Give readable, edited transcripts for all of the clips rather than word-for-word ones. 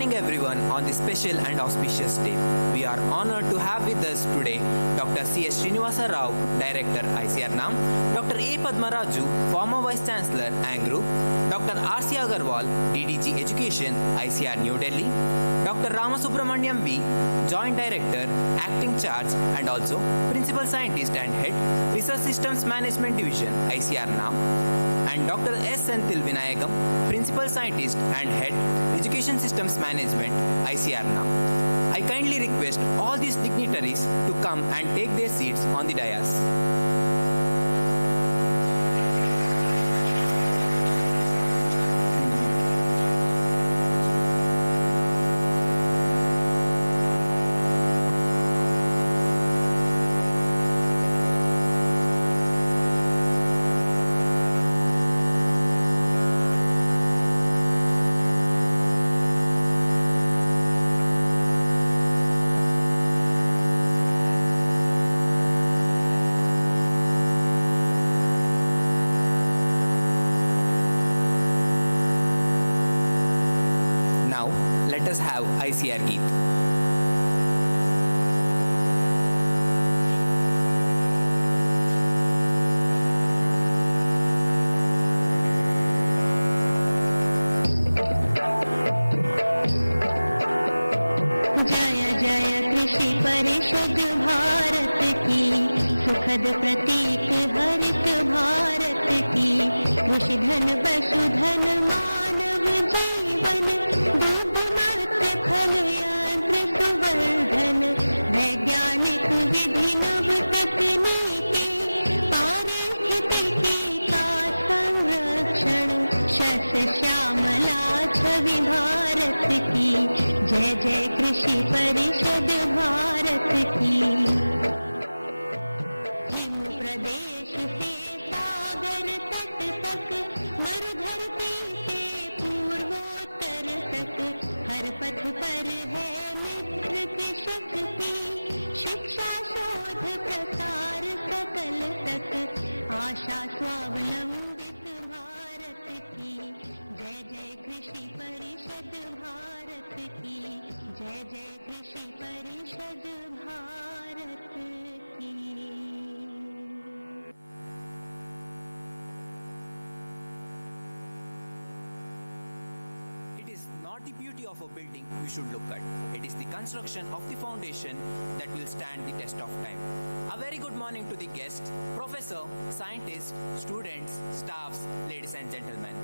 morning everyone on this special and auspicious day. We are honored to have with us today Dr. C.S. Srinivasa Rao, Director ICAR-NAARM, Dr. A. Padmaraju, former Vice Chancellor ANGRU, Dr. R.C. Agarwal, DDG Education, ICAR New Delhi, Dr. Ramasubramaniam V, Joint Director, Acting Charge and also Principal Scientist and Head, Research Systems Management Division, ICAR-NAARM, and Dr. S. Senthil Vinayagam, Principal Scientist and Head, Education Systems Management, ICAR-NAARM. I kindly request all these dignitaries to come and take their seats on the dais. Let us have ICR Geet. जय जय कृषि परिषद भारत की सुखद प्रतीक हरित भारत की कृषिधन पशुधन मानव जीवन फल यंत्र सुवर्धन वैज्ञानिक विधि नव तकनीकी पारिस्थितिकी का संरक्षण शस्य श्यामला छवि भारत की जय जय कृषि परिषद भारत की हिम प्रदेश से सागर तट तक मरुधरती से पूर्वोत्तर तक हर पथ पर है मित्र की शक्ति शिक्षा शोध प्रसार सकल तक आशा स्वावलंबित भारत की जय जय कृषि परिषद भारत की जय जय कृषि परिषद भारत की Not the beauty of a building we should look at. It is the construction of the foundation that will stand the test of time. A very good morning to the guests, professor, scientists, students, staffs, ladies and gentlemen.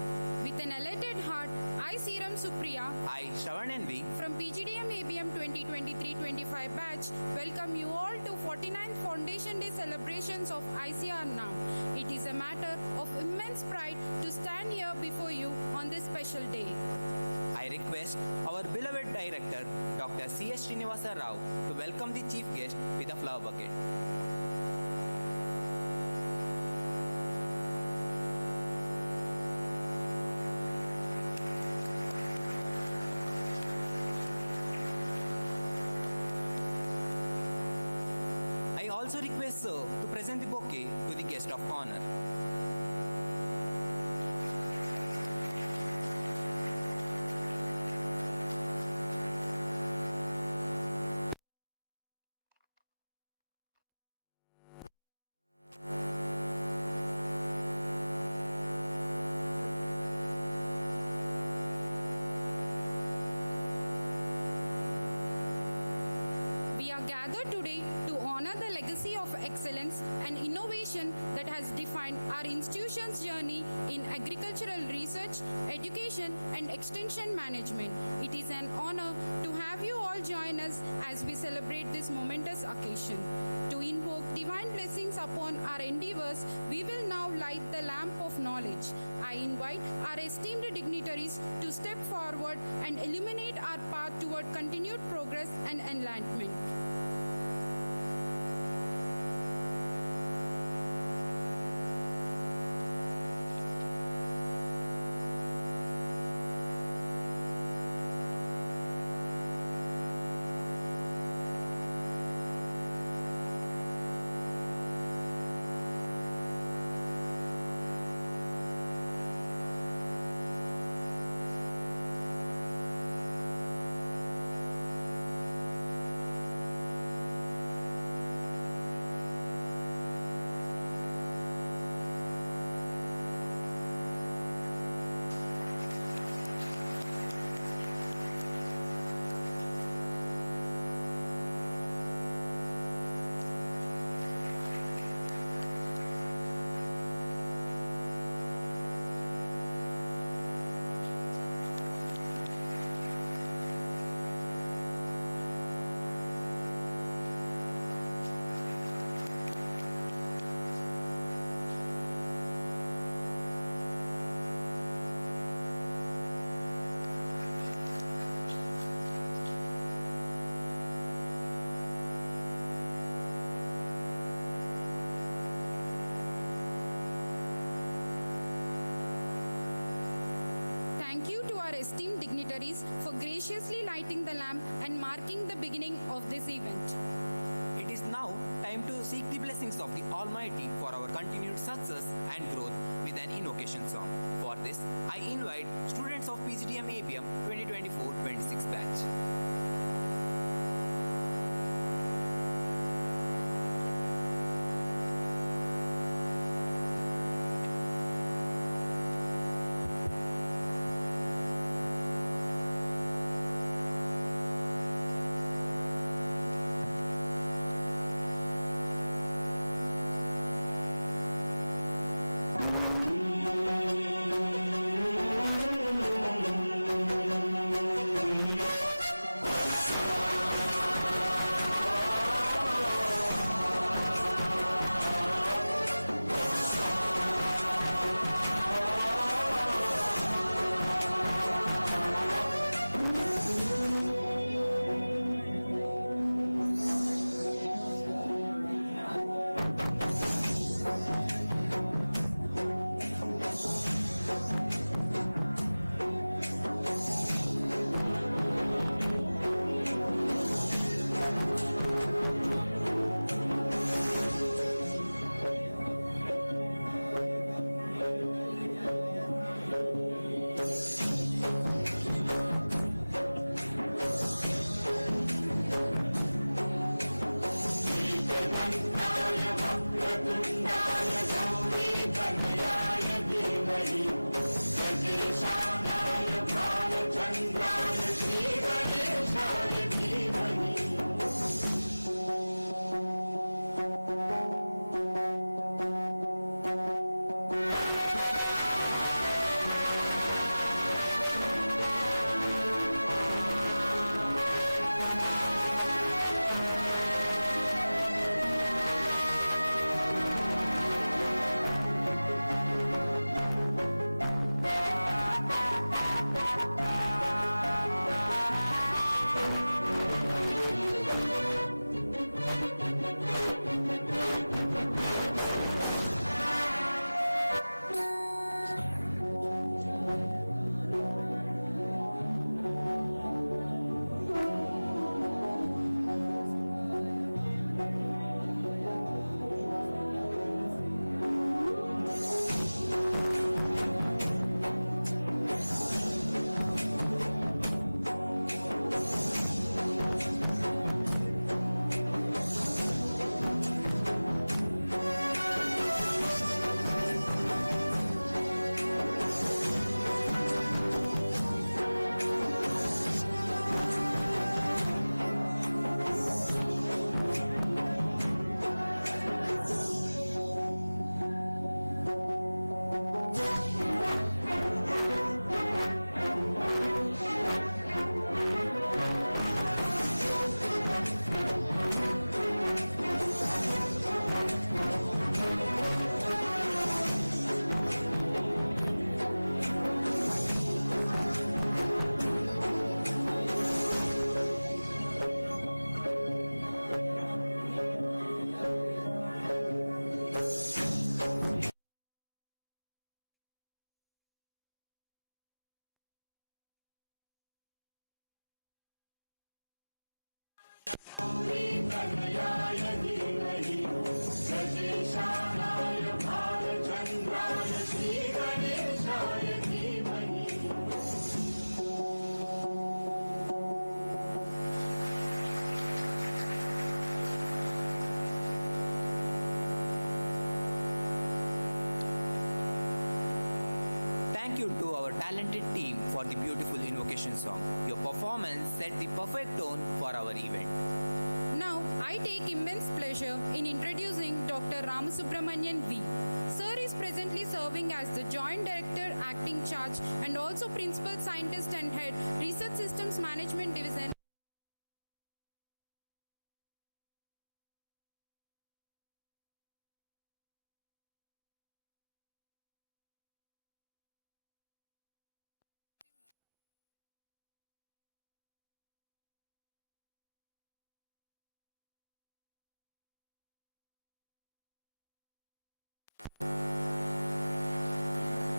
With an elated heart, I, Seeram Supriya, I, Shravan NV, from PGDM ABM 2023-25 batch, welcome you all to 49th Foundation Day celebrations of ICAR-NAARM. It is a matter of immense pride to stand here before you on this special day. I request our beloved director, Dr. C.S. Srinivasa Rao, to welcome the chief guest with a flower bucket. I also request sir to present the bouquet to the guest of honor. We are gathered today to honor the legacy of excellence and innovation that has defined our institution's journey in agricultural research, education and extension management. It is an honor to have you all join us as we celebrate this momentous occasion. To invoke divine blessings upon our endeavors, we will now light the lamp of knowledge. I invite our esteemed dignitaries to step forward and illuminate our path toward continued progress and enlightenment. Thank you to our esteemed dignitaries for graciously lighting the lamp and marking the beginning of this event. It is now time to seek the blessings of the Almighty for our continued success and growth with an invocation song. For this, I invite students of PGDM ABM 2024-26 batch. Thank you to our talented team for the beautiful invocation song. Your performance set the perfect tone for our event. Now, I take immense pleasure in introducing Dr. Ramasubramanian V. Sir is presently serving as the Joint Director, Acting Charge, and also Principal Scientist and Head, Research Systems Management Division.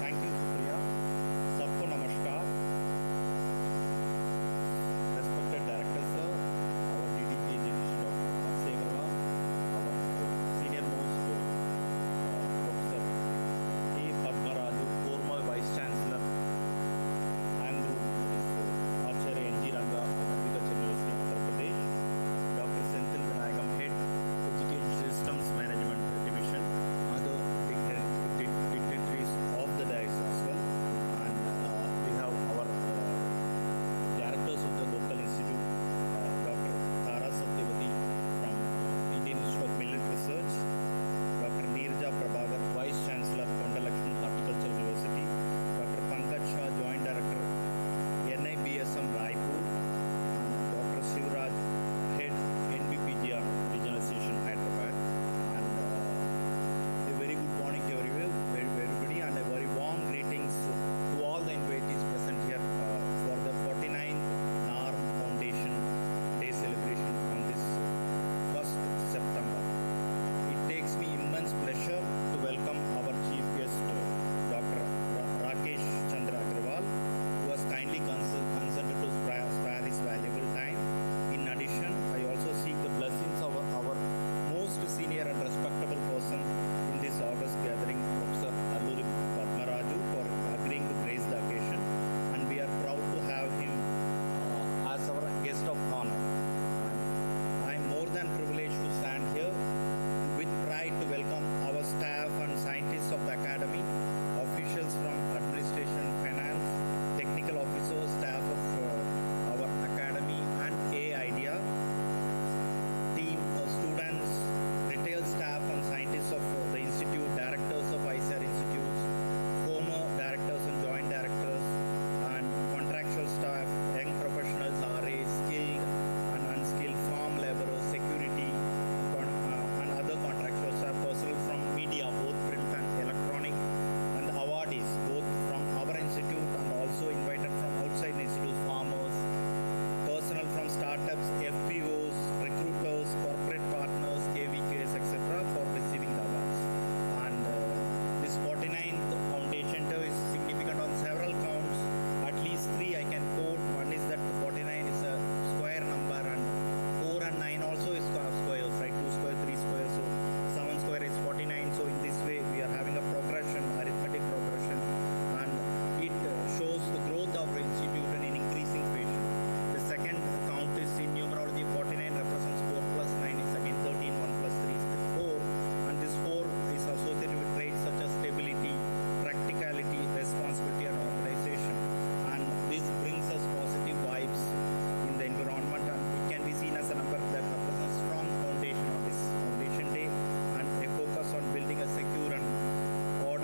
Thank you Supriya. सबको नमस्कार।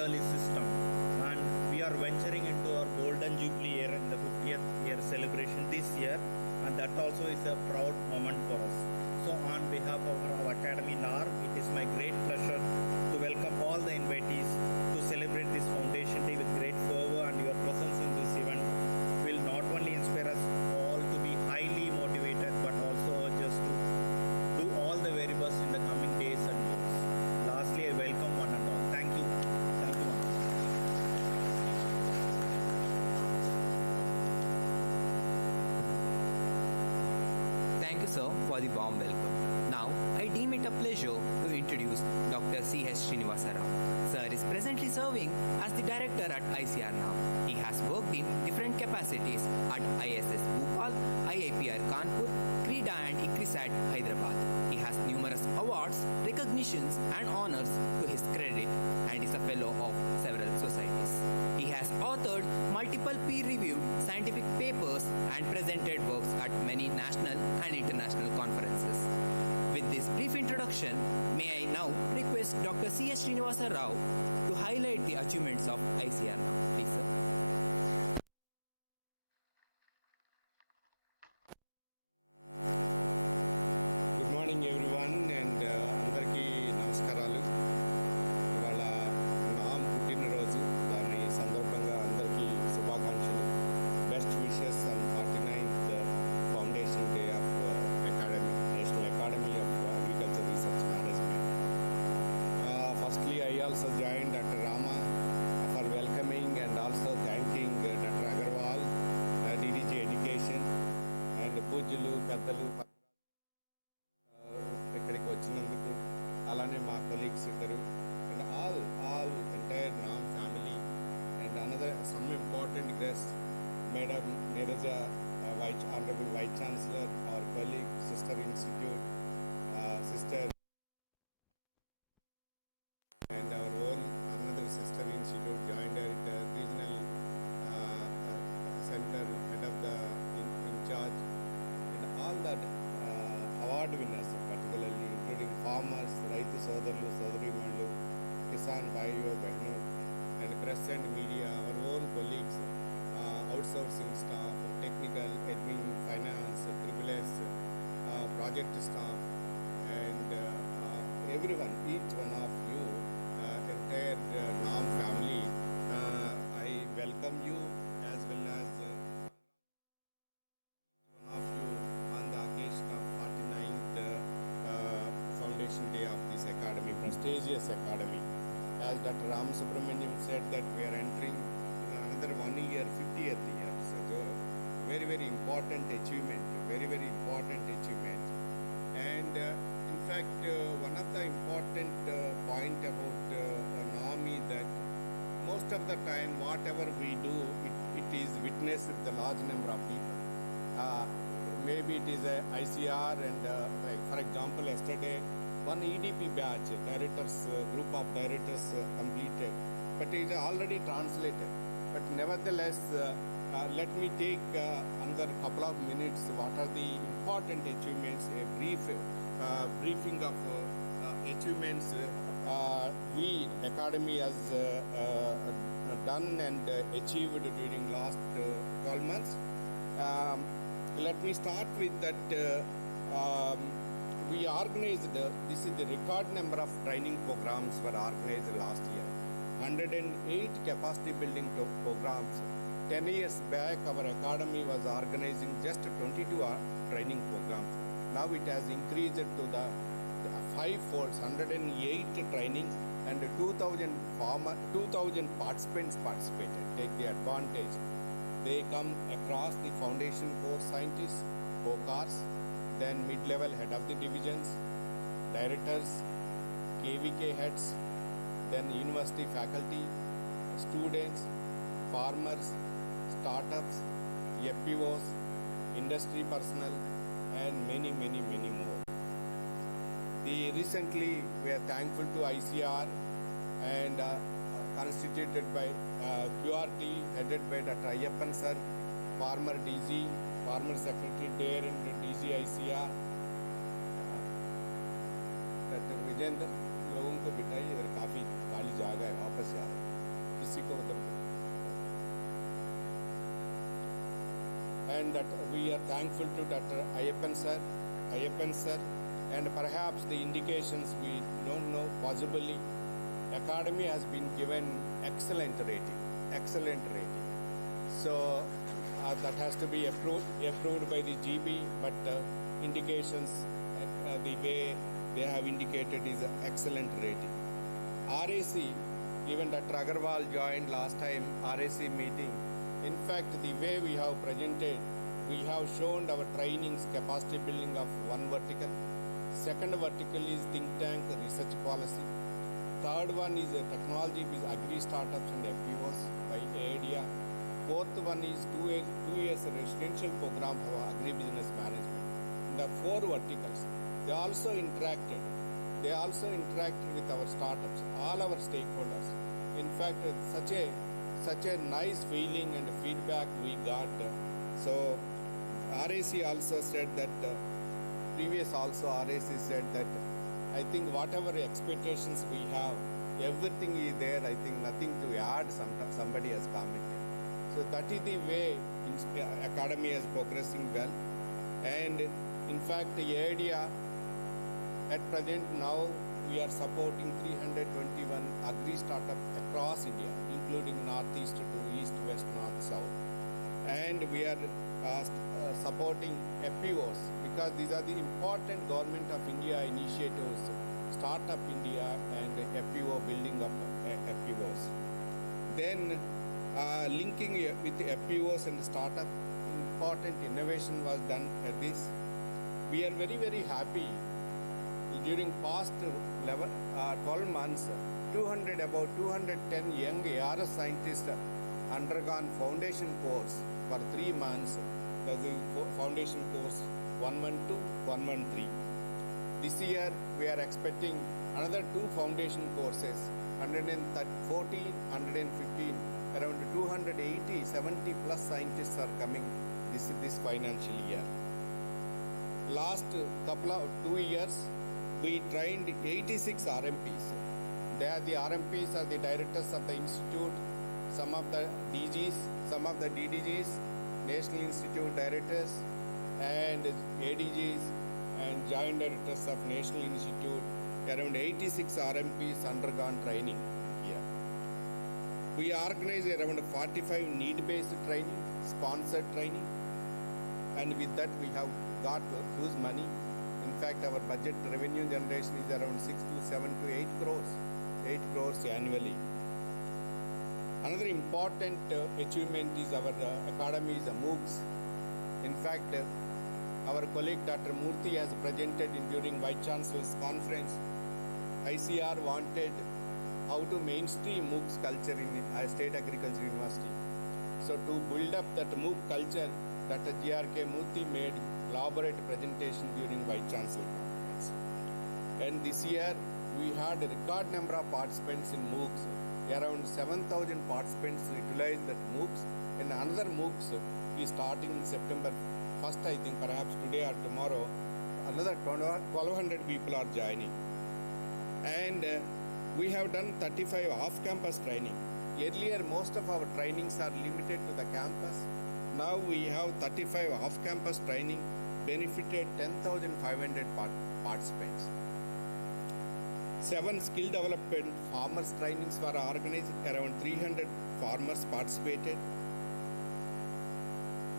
orderly system, and we are venturing into our golden jubilee year in the 50th year celebration this year, and that also is a proud moment for us. So on behalf of our academy NAARM, it is my great pleasure to welcome all the invitees to celebrate this foundation day with great fervor, and your presence in this event will not only inspire us all to be highly motivated but also urge us to do all the very best in the coming days and months. Lastly, I welcome one and all. Thank you. Thank you one and all. Thank you, sir, for the warm welcome. Now, I deem it a pleasure to introduce Dr. C.S. Srinivasa Rao. Sir is presently serving as the director at ICAR-NAARM. He has worked in different capacities at ISS Bhopal, IIPR Kanpur, CREDA and ICRISAT Hyderabad. He has numerous awards, recognitions and honors to his credit and is a fellow of several societies. He has authored multiple peer-reviewed scientific papers and presented works at many national and international conferences. With this brief introduction, may I now request Dr. C.S. Srinivasa Rao to highlight the achievements of ICAR-NAARM. Please, sir. Good morning everyone and అందరికీ నమస్కారాలు. ఇవాళ నామ్ పుట్టినరోజు, దాని సందర్భంగా అందరికీ శుభాకాంక్షలు. Best wishes on 49th foundation day of academy, national academy of agriculture research management. Firstly, I also joined Dr. Rama for welcoming and also thanking Dr. Agarwal, DDG Education, and పూజ్యులు పెద్దలు ఇక్కడికి వచ్చినందుకు, అలానే మా కొలీగ్స్ ఇద్దరు, and all entire నామ్ family, and another some important guest madam Neeraja, Honorable Vice Chancellor, our colleague, Sister Institute, Sister, and our own another Sister Institute, Joint Director, Regional Center, Head of the in charge, and all that award winners, particularly including farmers, Raitu Sodarlu, Sodarimanlu, Kisan Bhaiyo Behnu, and press and media, our own colleagues, outsourcing staff, technical, admin, finance, SSS, project staff, and everyone, each one of you, entire NAARM family, I welcome you as well as one of you on the occasion of 49th Foundation Day of this academy, prestigious academy. As Dr. Ram Subramaniam said that we are entering another 1 year, 50th year. So very, very important achievement, very, very important achievement. And in fact, one of the important point about NAARM is that most of the time, whatever we do, it is witnessed with a large number of people. Maybe it is a ICR, and like for example, yesterday one EDP batch, directors, group of directors completed, but it is already translated. But nevertheless, let me take another couple of minutes. What are the important achievements? A briefing of achievements we academy has done and achieved during last 12 months. Let me start with that. We organized, this is the record number of training programs were organized last year. 108 capacity building programs. 10 years back, our academy was organizing just 22 training programs. Now it has increased to the 5-fold, 108 trainings, and 2,000 participants participated. Take the advantage. They come across the foundation course scientists, co-cars, then mid-level head of the divisions, directors, KVK heads, then university faculty, students, farmers, startups, FPOs, industry personnel, and many, many, many more. Recently, we are thankful to ICR and constituted by QRT, headed by Dr. Ayyappan sir, former DG, former secretary there and DG ICR, Dr. Vijender. लोगों को बिठाइए, इधर काफ़ी खाली जगह है, वापस जा रहे हैं. basic of the, and that we are thankful to Dr. Ayappan sir, and perhaps the indications we don't know, possibly Academy has been given excellent rating. So that has to be approved by the GB, but indications, the way they have indicated is an excellent rating. RAC, even Dr. Agarwal joined last time RAC meeting. In fact, the way we have presented, we have shown our trainings capacity building of one vertical. Second vertical is think tank research policy. Third one is technology with agri startups and FPOs by AIDEA. Fourth one is two years residential program for agribusiness management. The four verticals, they also interacted with our startups, all our stakeholders. In fact, such a nice feeling and feedback we got. So RAC also said that, previous also RAC said that, I think whatever expectations we have, everything is there. I think nothing to add, somebody has commented. So that is the way Academy is progressing well. And in fact, the idea at present now we are supporting 321 agri startup across India, including northeast to east, west, north, south. And we are supporting FPOs because these are the important government of India initiatives, Startup India and FPO, building up FPOs. Then linking with the FPOs and startup, important innovation was done at this. We are very, very happy. During past 12 months, about 210 young ARS scientists undergone foundation course for 3 months. That is foundation course 112, 113. This year we are expecting another 2 foundation courses, 114, 115. Around 280, 70 plus scientists are coming this financial year. Last couple of 2 years, we trained 86 RMPs. They are the RMPs are the directors of the institute, some of the DGs, some of the DDGs, National Institute directors, and ADGs and joint directors of National Institute. Around 86 RMPs undergone training here. We organize around 45 need-based training, sponsored training, and with that we have got huge money. In fact, our budget revenue generation is around 6 to 7 to 8 crores, 8 crores annually. Another important achievement is our academy is MOOCs. In fact, our colleague Dr. Murthy has presented during Vice Chancellor's conference. ICR wanted how to mainstream MOOCs culture in State Agriculture University. So to build up that MOOC culture, Dr. G.R.K. Murthy made elaborate presentation during Vice Chancellor conference. And this year, we had a record number of participants in MOOCs. Around 7,000 participants utilized that MOOCs, and another MOOCs is starting in September 1st, I think, perhaps today or tomorrow. Another 1,200 people are joining. And we have done 35 off-campus training. Earlier, most of our trainings are limited to the campus. Now we have 35 off-campus training, benefited 10,500 participants. 7 skill development farmers trainings were organized, around 300 farmers participated.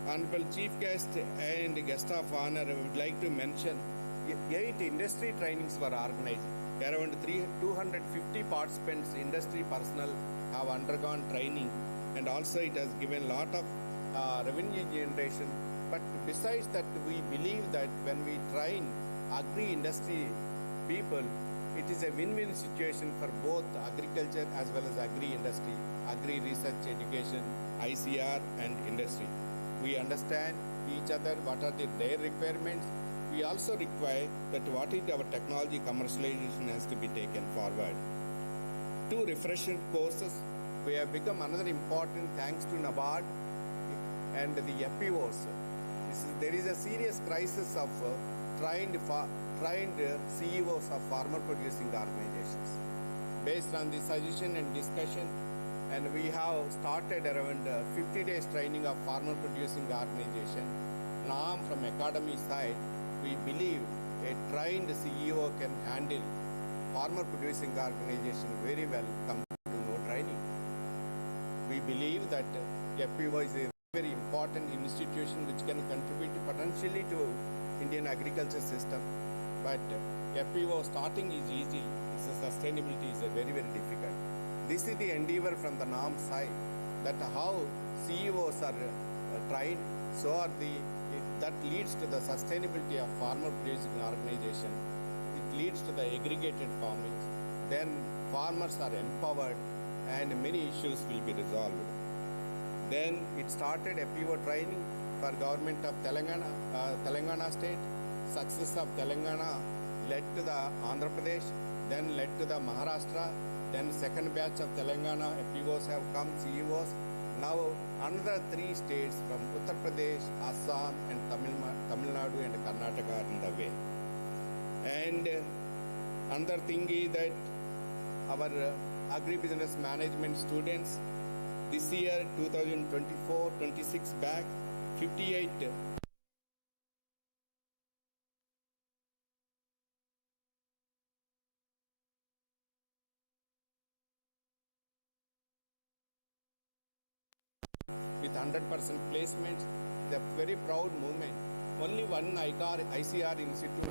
Honorable Chief Guest and Guest of Honor, I would like to mention 8 industry trainings were organized. Around 250 participants, industry personnel have undergone training, and also it has given lot of revenue generation. But besides that, we believe that when we train agri-industry people, it is a win-win situation for both agriculture as well as agri-industry, agri-research education, ICR and industry. We understand each other, what are their requirements. We also require that what is our technology commercialization has to be taken forward. 2 refreshment courses. We have become another important thanks to NABARD and the FPOs. There is a serious crisis of trained CEOs of farmer producing organizations. Based on the suggestion and discussion and we have started around 50 days training of farmer producing organization. Now from academy side, we believe a trained CEO can handle farmer producing organization very well compared to no training. We believe that FPO is a very important institution which can contribute potentially to Indian agriculture system. But FPO starting is easy, its sustainability is very, very difficult. This is the endeavor from the NAARM side, that how CEOs are trained, so are that leads to the sustainability of farmer producing organization. It leads to the aggregated farming. Then farmers are empowered and many issues will be resolved. Then it started FPO training for government of Telangana state. Success of Telangana led to the Andhra Pradesh, then led to the Maharashtra, then second batch of Telangana FPOs have come, CEOs. Now another 3 states from Uttar Pradesh, Assam and Tamil Nadu and Karnataka are in the way. And another thing is that our agribusiness management students, this year 2024-26 back, 58 with 100% placements. It's a very proud moment. Only one ICAR institute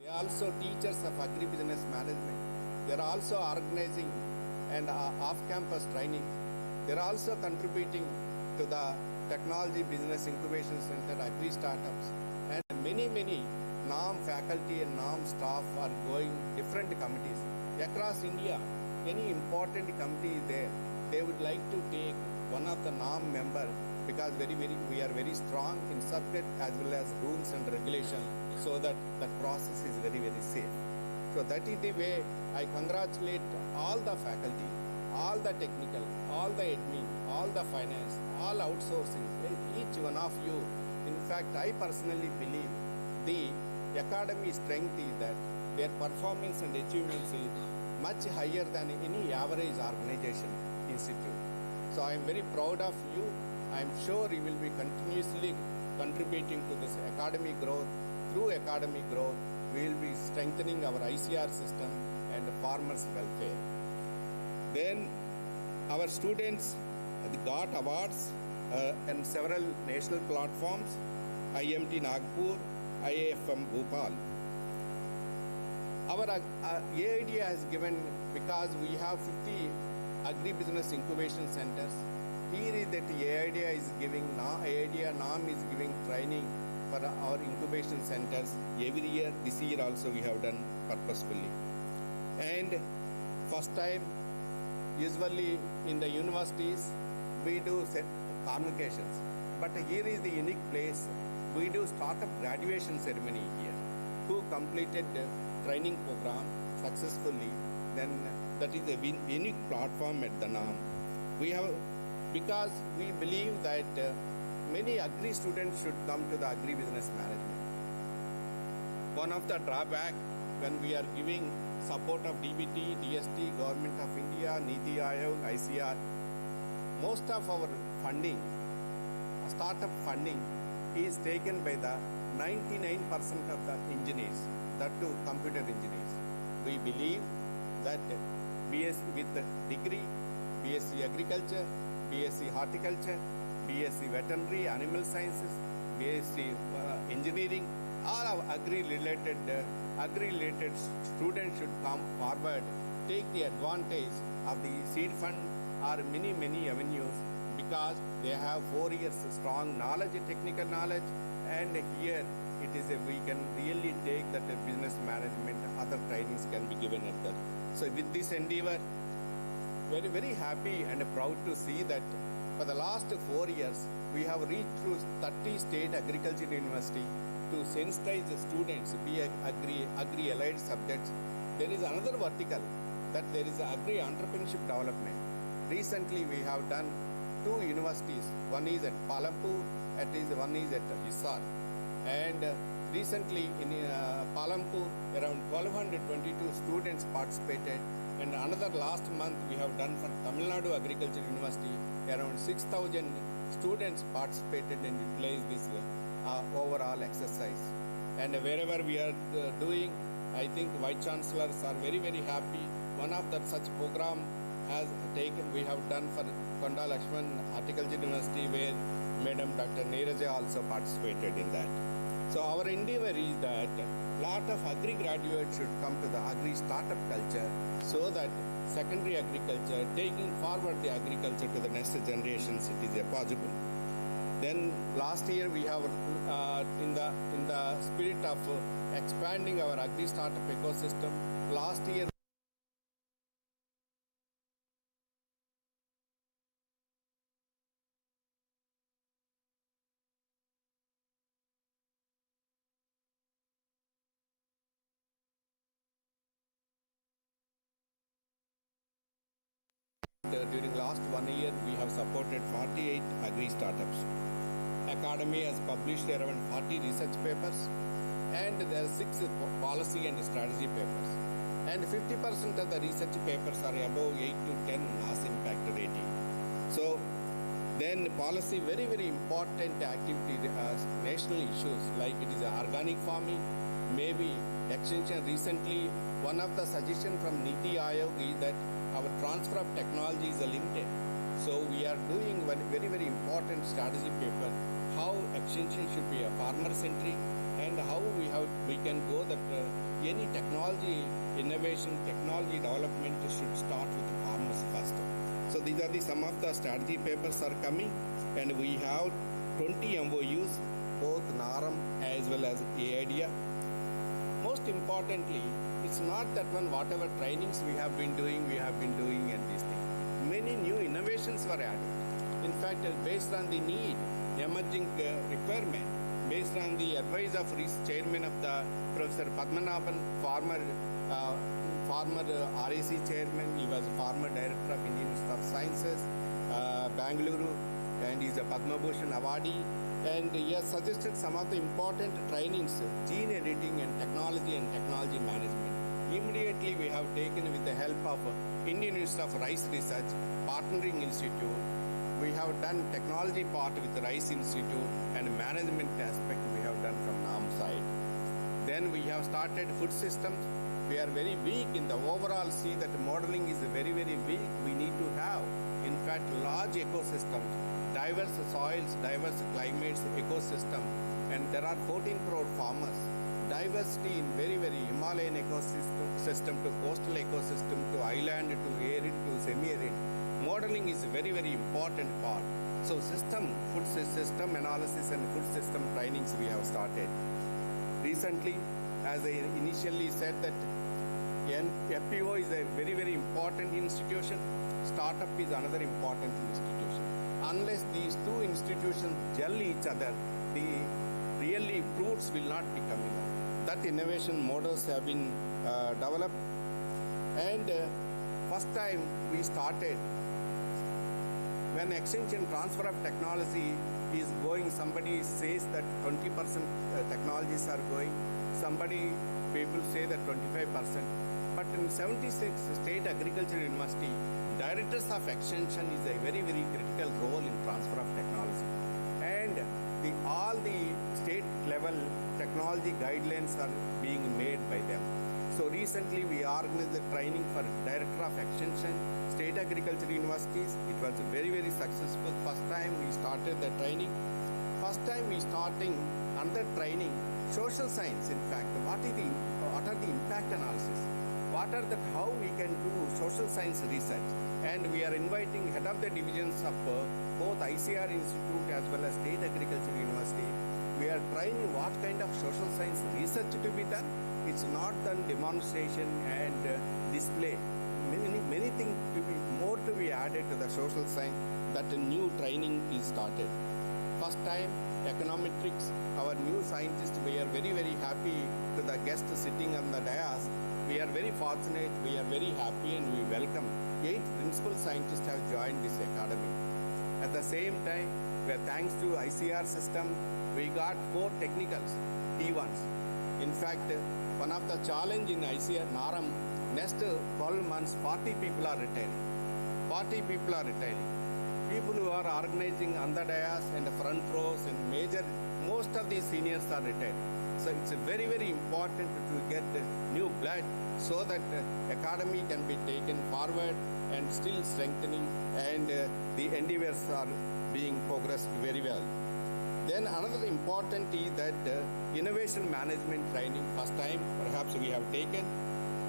they are also teachers of agribusiness management. They are also organizing and off-campus training. They are also contributing to the Technology Business Incubation Center, agri-startups, and many NAARM faculty and NAARM staff are going different committees. Across India, any important committee is there, they would like to take one of the NAARM member because we are very strong in subject as well as rules and regulations, so that process is very safe. So that is the way I congratulate all the faculty, all the technical, all the admin, all the finance, all outsourcing, each one of you. In fact, I personally believe the academy strength is that their performance and achievements is much higher than any average organization institute. So I am very proud of you. I am sure you will be continuously contributing to this academic growth. Through academic growth, we will be strengthening our ICR system and farmers' welfare. Then our students got awards in several national platforms, IMT Nagpur, IAFM Bhopal. Our AID has given, because we have 50 agribusiness incubation centers, here is that AID is giving, NAARM is giving training for our incubation centers every year. This year also we have done purposefully. And first time, usually in the universities, we do convocations. But here is the unique place. We do startup graduation ceremony here. Who completed the training program successfully, then that is a unique platform at the NAARM. We have, because we believe that many agri students should come to the agribusiness management. One of the drawback when we are giving support of DBT, DST, Government of India, Niti Aayog, ICR, most of our funding, startup funding, is taken by the 99% of the engineers, that too computer engineers. We believe that BS with degree, BSc Agriculture, BSc Horticulture, BSc Veterinary, Animal Sciences, BSc Engineering, all of agri-related students should come forward, take the advantage of the seed fund or many avenues, because they have 4 years strong knowledge, technical knowledge, and here it is we can really take that business management, other trainings can be given at that. So with this endeavor, very happy and proud to see that for the last 4 years, we have reached through 30 state agriculture university to sensitize the students, be agri-allied subjects, there is another vertical that there is agri-entrepreneurship development. Recently, we have done 2 universities. One is at Palampu, one is at ICAR. And recently in Palampu, around 1,222 students participated. And another last month we have done for Tamil Nadu Agriculture University, around 6,000 students participated and utilized this overall exercise. And wherever we are doing, I think Vice Chancellors are very, very happy. One of that such program we have done for Konda Lakshman Horticulture University, where Madam Dr. Neeraja also participated in that. So our endeavor is that lot of agri graduates should come to the agri startup culture, so that secondary agriculture, taking forward the agriculture to the next generations, it is possible. Then last year we have in the spirit of expanding our agri startup ecosystem, last year during last 1 year, we have supported 48 agri startups. Academy has published around 40 research papers, and there are 6 policy and strategy papers. And 50% of the research papers are above 8 to 10 mass impact rating. So then policy, very, very important activity, national issues like it is organic farming, maybe extension. Recently, one of the suggestions from Niti Aayog is that our transfer of technology is limited. So we are doing one very, very important strategy paper, how extension should be a farmer-centric, and how we can go that any technology innovation, technology development should start with the farmers first. So these are some of the strategy papers are coming, and we have 20 MOUs, both NAARM as well as AIDEA. Most importantly, it's not that one whatever trainings we have been doing and this thing. Many new innovations were added. In fact, based on the need, emerging requirement, based on the advice of chairman of the Professor Padmanabhan, former RAC chairman, he was former director of Indian Institute of Sciences, Bangalore, and he is a Padma Bhushan awardee. And he has suggested some of the important trainings, gene editing and technology management. Immediately we have taken, with the help of Indian Institute of Rice Research, Partnering Institute, we have done technology part with the Rice Institute, and management aspect we have done from NAARM side. Then we have started food systems. We are very weak in the overall, see that modeling is very, very weak. We need to have, in fact, large ecosystems, diverse soils, diverse climates, ecosystem, and there are 14 crore farmers. Diversity in very, very Himalayan ecosystem to coastal ecosystem to island to arid to semi-arid. Modeling is very, very important part. So food system analysis and food system trainings we have started. Recently, as I initially said, that FPO is a very, very important institution. Startup is another important institution. Unless these 2 institutions gel each other, the really fruits will not be coming out. That innovation models have been developed, and first time we started, when exchange and transfer of technology is going, somebody says that 20% technologies are going, people say that 25%. But in 76 state agriculture university, directors of extension is a very, very critical role in transfer of technology. And all the state level technology guidelines are being made by them. So recently we organized a training for director of extension, state agriculture universities. It was very, very successful. First time we started the training. First time we starting another training, social science. In fact, what are the impact analysis? How we can do social science research? And we are inviting head of the divisions of both ICAR Institute as well as State Agriculture University. We are trying what kind of social science research to be done. It's not done demonstration and display. Many things more to be added to the social science. That a new training is started. First time, econometrics, our new scientists, we are very, very happy to the guests sitting on the dais. we are very fortunate, we are very happy, and we welcome 8 principal scientists have joined this academy. At the same time, thanks to ICR system, we got 4 technicals, T1s. In fact, one of the challenge in ICAR-NAARM, next 12 months, 40 people are retiring. 40 people are retiring. People who are organizing on the dais and the front rows and most of these seniors are retired. So it's very, very important to get new blood so that academy can be taken forward and still strengthening, and the endeavors are being progressed very well. Then another important is that innovation management training, first time perhaps we have taken,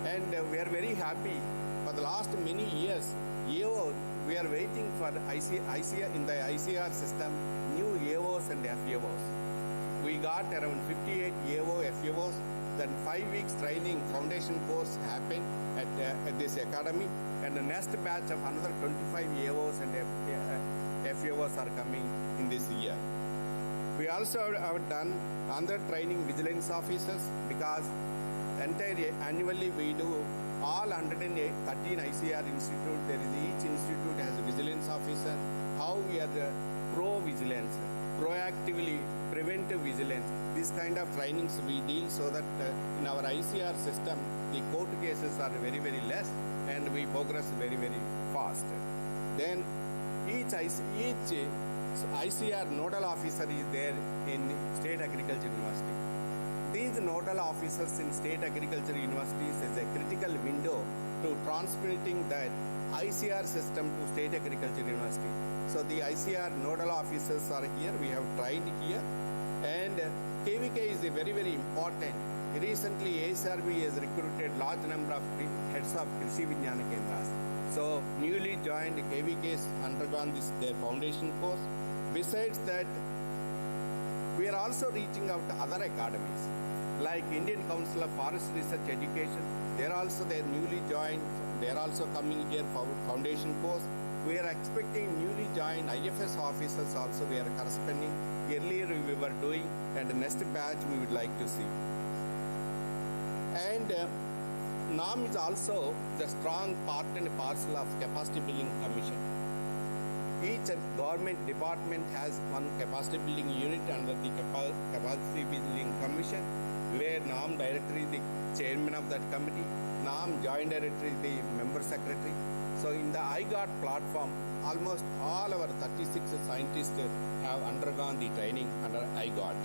and we are very happy. For the last many years, we are waiting for ICR in the ICR system, new AOs and FAOs. We got around 58 AO, FAOs, then 5 weeks training foundation course happened at this academy, and the next batch of another 25 AOs and FAOs are coming in this year. We also have done other training vigilance officers, because annually we do all 113 ICR institute. There is each institute has a vigilance officer. How we are pro-vigilance, proactively preventive vigilance. This kind of trainings we deal so that in our ICR system, the court cases are very, very less, and we progress very, very fast. Then each ICR nodal officer is there in State Agriculture University. These nodal officers in State Agriculture Universities is a critical window to transmitting that ICR system to State Agriculture University. So the ICR nodal officers are here, we have tried here, and KVK is very, very important. Recently ASRB has recruited large number of heads of Krishi Vijnana Kendras. So newly joined KVKs undergone their foundation course. Besides that, we are also reaching out to other academies like Indian Council of Forest Research Education. They are newly joined. They are also coming here for foundation course. We are expecting newly joined IFS officers also. We are corresponding. Earlier we were doing, and the next batch we would like to see. And NAARM is also the strong part and parcel of Capacity Building Commission. Each government department has one capacity building unit under the Capacity Building Commission, where NAARM Director is the chairman of that committee, NAARM Joint Director is the member secretary. So in the IGOT platform, almost all our 36 scientists have undergone the training under IGOT.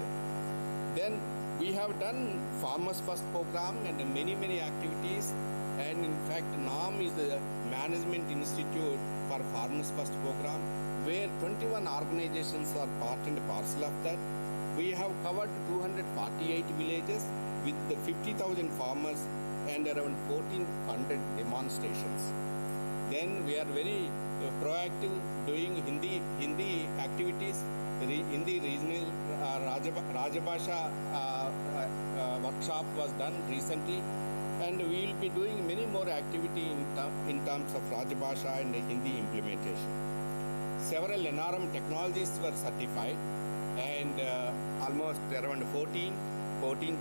Then we have done Farmers First program and many, many activities. And in fact, NAARM is the management institute for Farmers First program, where 21 organizations are part and parcel of that. We have covered 248 villages with 50,000 farmers and around 1,400 demonstrations. Then we are very proactive doing Hindi activities. Hindi regional Rajabhasha workshop was done recently, and we will be doing many more activity in terms of Rajabhasha and Hindi implementation. Several NAARM technologies were certified, and almost around 14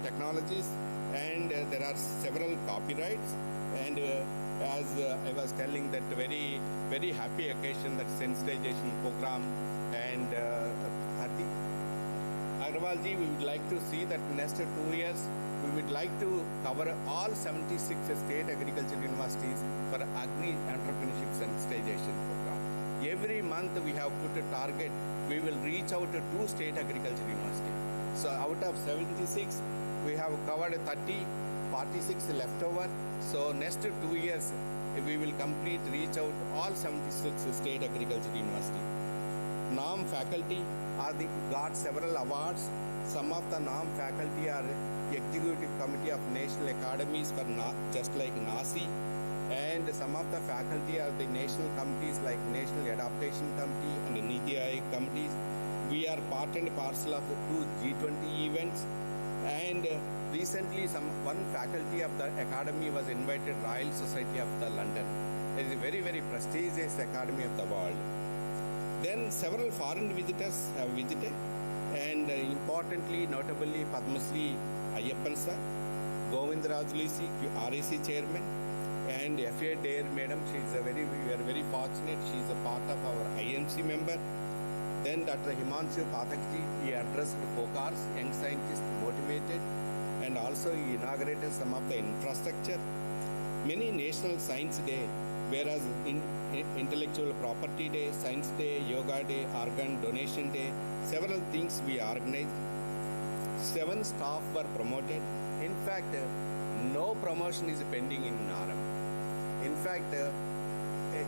technologies, and there are several copyrights. And as I was telling, that very, very happy occasion, that sensitization program, and Agrawalji, we would like to see that next 2 years, we would like to cover all 76 state agriculture universities for agri-entrepreneurship sensitization program. Every month we have put a target, we will reach out to 2 state agriculture universities. So out of 76, we have covered 30, 46 left over. So next 2 years, we will reach out all 76 state agriculture universities. NAARM faculty got several awards. Some of the NAARM faculty are Executive Committee of National Academies for just like NASI, and some of the faculty are the national committees like National Adaptation Committee and the Niti Aayog committees. We are part and parcel of the 2 G20 events, and recently one faculty of the academy was invited Royal Society of the London. It is a very, very prestigious academy of the world. Then several foreign visitors have visited, and importantly, notably Padma Shri Ayyappan sir, Govind Rajlisi, REC chairman, and FA Dare Madam. We are very fortunate. She is a part of our IMC member. Then Dr. Himanshu Pathakji, he addressed FOCARS, young scientists motivated, and also he inaugurated some of the infrastructure. Many National Science Day, whereas Intellectual Property Day, Science Day, Yoga Day, Organ Donation Day, several things we organized. 7 staff were promoted. In fact, no promotion is pending in NAARM. In fact,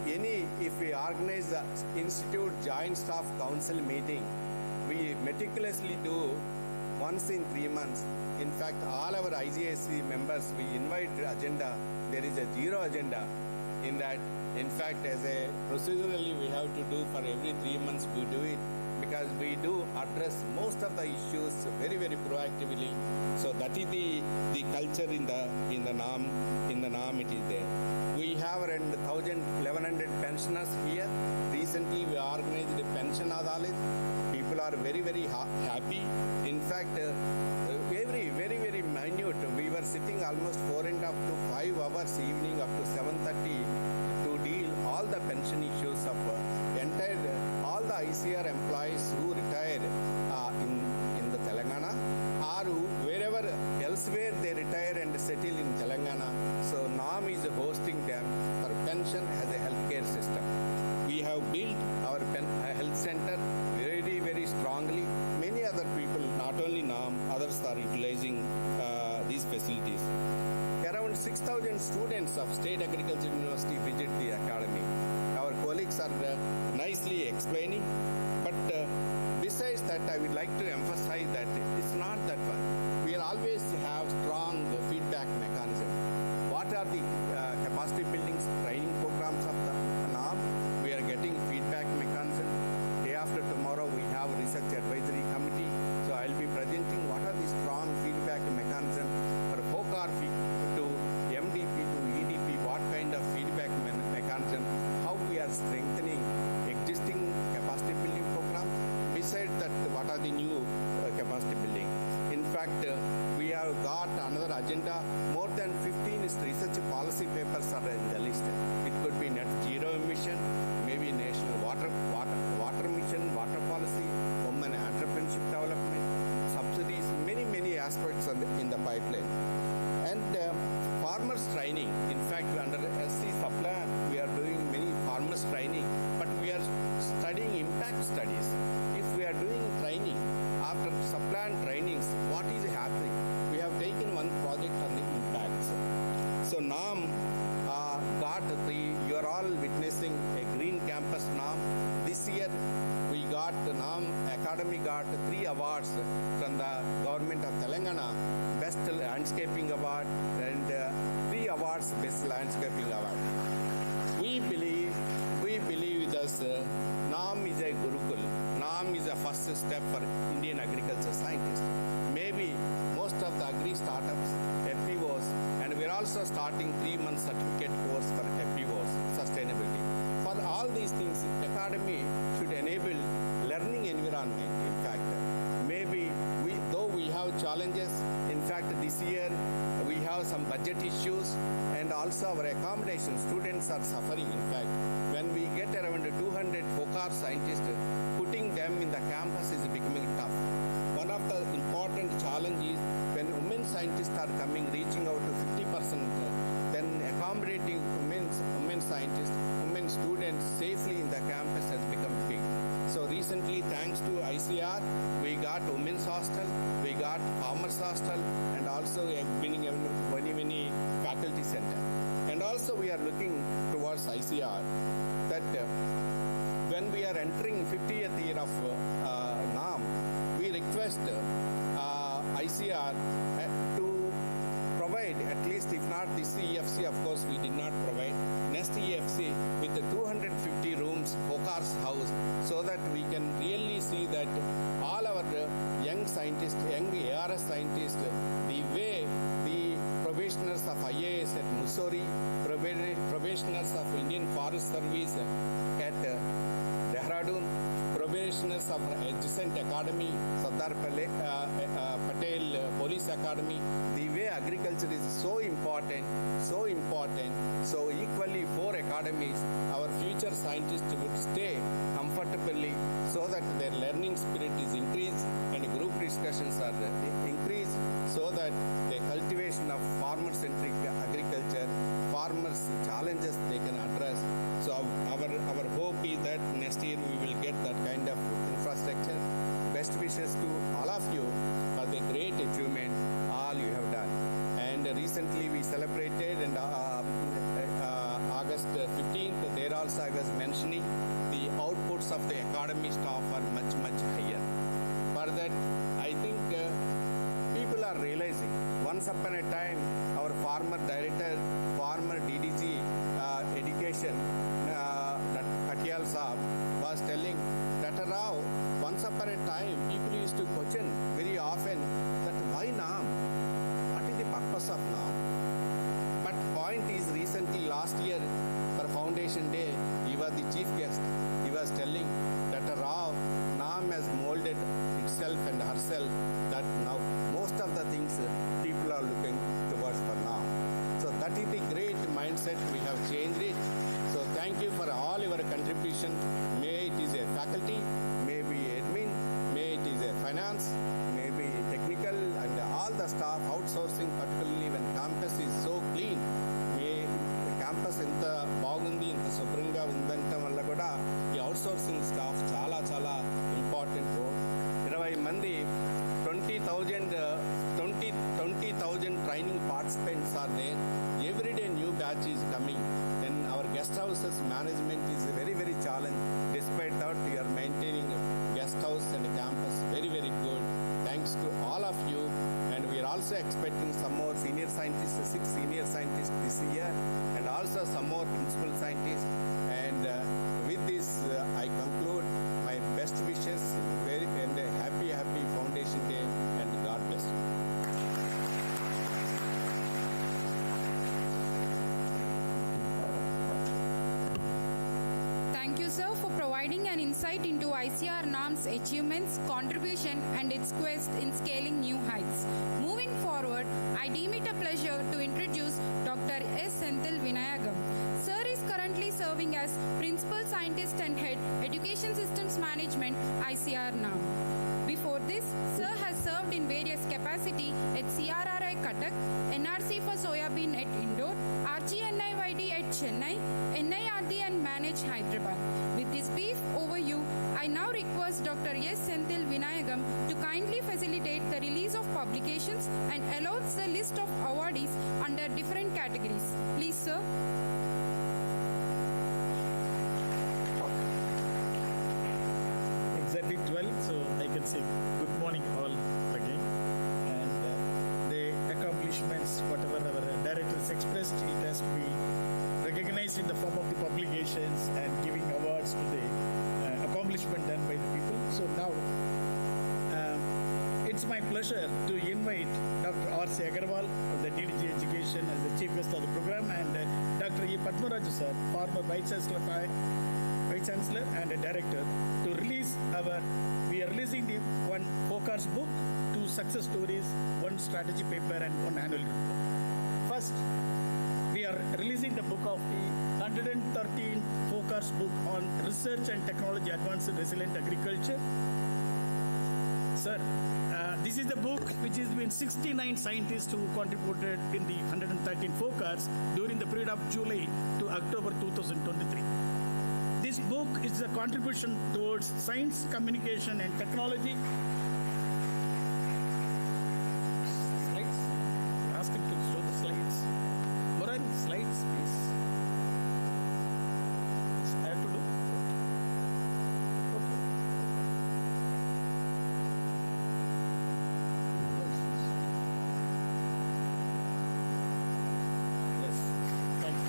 if we organize the Institute Joint Staff Council meeting, we meticulously do once in 3 months. In fact, all our IGSC members, we invite agenda. There is a 0 agenda in that. In fact, as a procedurally, we have to do for every 3 months, we do it, because we do address most of the issues very, very proactively. So that is the culture in the NAARM. In the NAARM, it is there. We have around 1,100 pensioners here. Recently, we organized a pension adalat. People are very, very happy. In fact, very minute. We were sitting almost 4.5 to 5 hours evening up to 7:30 to deal all the pension issues of all the ICR employees who retired in the Telangana, or wherever elsewhere they retire and settle in Telangana. So NAARM is hosting them for pension as a healthcare system. We have built our health center very, very strongly. Many other people, not only NAARM, others are utilizing these facilities. Around 6,000 students of State Agriculture University visit the academy. Our colleagues are nicely explaining, but besides that, I would like to emphasize that it's not that one. We will always have strong feedback mechanism. What are the capacity building training programs of the NAARM? We are getting feedback mechanism. Day after tomorrow, we have research advisory committee. So I'll be presenting what are the strong feedback mechanism for FOCAR to MDP to EDP, what kind of feedback mechanism, how we are strengthening existing capacity building program. Besides that, what are the new capacity building? In fact, we have got another agenda. More than 15 research policy papers are in the list. It could be net zero emission, maybe national water mission, water policy, women entrepreneurship development, subsidies, many aspects in the pipeline. And farmers training. In fact, under SC Supply, we are doing many farmers training, but we are studying impact studies. If we are doing training, after supply and trainings, what is happening? We have taken one project on the impacts. So NAARM you are all witnessing a green campus NAARM. This year, we got the NAARM Academy got 3 awards from the government of Telangana, Best Landscaping Award and 3 awards Best Landscaping Award. We believe that NAARM is a Gurukul. NAARM is a first step for Indian agriculture scientists. Maybe most of the agri startups, FPOs, and we're also starting 3-month certificate course for FPOs, sustainability. For all these things, academy should enable learning environment. In fact, maybe though we have challenges, in fact this year we have some budget issues and also our accommodation. Students are suffering. In fact, when we get around 200 FOCAR scientists, putting them in the campus is becoming tough. One of the important challenges is when women scientists are coming, reaching out to 50%, then accommodating women scientists, women students safely in the campus has become big. So recently, thanks to ICR, we got women's hostel, we got farmers hostel, and also we are building many faculty center. And also we are looking towards ICR that when we are entering 50th year of NAARM, we request ICR to provide, at least if not this EFC, of course we did not provide, next EFC with the 250 rooms FOCAR's house, so that we can really see that all our young scientists, young ARS scientists, the way the probationers of IAS at Mussoorie, probationers of Indian Forest Service at Dehradun, practitioners of adjacent academy, Sardar Patel Police Academy. The way agriculture is so important, so important. So equally 4 academies, our future scientists would stay comfortably so that their learning spirit is increased and group discussions are increased so that the cultivation of farmer-centric agriculture, farmers' challenges they can address. So our hope is that next year we will get that kind of infrastructure. Best wishes to all of you for the great achievement all you have done. And recently we celebrated and August 15th, there also I was mentioning the outputs of the academy staff are much, much higher. For that, I think people are realizing once upon a time our former director, former DDG education, Katyal Saab was telling Dr. Rao, once upon a time people used to question very often that why NAARM? What is the purpose of NAARM? But point is recently last year for Foundation Day, he was the chief guest. He was telling Dr. Rao, NAARM has molded itself and herself that now most of the things people are looking towards for NAARM. So that is the great mindset, we have changed it. So thank you for all your contribution. May it is a faculty, may be admin, may it is a finance, may be technical and all the staff outsourcing, particularly when campus is so clean. May campus ఇంత బాగుంది ఇంత శుభ్రంగా ఉందంటం వల్ల కూడా ఈ outsourcing staff చాలా చాలా important role. 20 మంది 20,000 training participants are there. Every day new batch is coming. Then our guest houses management is very, very challenged. Despite that, we are maintaining guest house and campus very, very good. Thanks to all of you. And we are also expecting some more senior scientists, 6 senior scientists this year, and also some more principal scientists. And with this, I conclude my best wishes and a happy Foundation Day, and God bless you. Thank you, sir, for providing an insight into ICAR-NAARM's achievements, contribution, and its quest in scaling new heights. Moving forward, I deem it a pleasure to introduce Dr. S. Senthil Vinayagam. Sir is currently serving as Principal Scientist and Head, Education Systems Management, ICAR-NAARM. Before this, Sir has served in various capacity at CRRI Cuttack, NRC for Soyabean at Indore, RGNIYD at Chennai, NIRD and Manage Hyderabad. With this brief overview, I now request Dr. S. Senthil Vinayagam to kindly facilitate the release of publications and announce the list of awardees under different categories. Please, sir. Exactly 12, so I can say good morning all again. And the accomplishments, whatever our directors expressed, it has to be recognized in the form of the publications and giving awards to the accomplishment done by the people. So now it's my pleasure to invite Dr. R.C. Agarwal of the DDG Education as the chief guest of the program, and Dr. E. Padmaraju sir, former Vice Chancellor and a Director, to release we are releasing the 1 forecast book, 2 success stories, 1 strategy paper and 1 annual report. First, we are releasing the book of the 113th forecast book on research and technology advanced resilient agriculture. Sir, this is the book which has been 69 scientists who contributed in the 113 forecasts during the period of July to October 2023. This book is a contribution towards science, communication and technology. Slides? Ask him to show the slides. Moran, slides please. I have to do? Okay. Yes, thank you.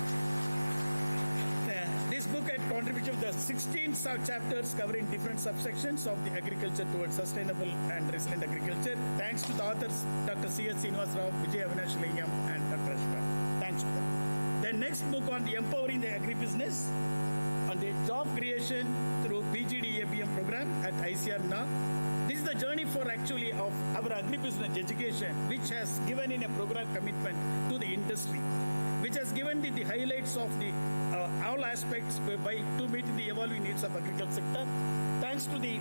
This book had contributed the 16 sub-chapters covering different subsections of the agriculture towards sustainable and resilient agriculture. Thanks to the authors Dr. C.S. Srinivasa Rao, Vijay Avinash Lingam and Dr. Ashwin. Thanks to them. The next book on the empowering the agribusiness on the job creation through PGD ABM program at ICAR-NAARM. This is the journey for actually of our agribusiness education, which has given in a program commitment to the industry, which has given the highlights of the all aspects by to meet the evolving needs of agriculture sector. Thanks to the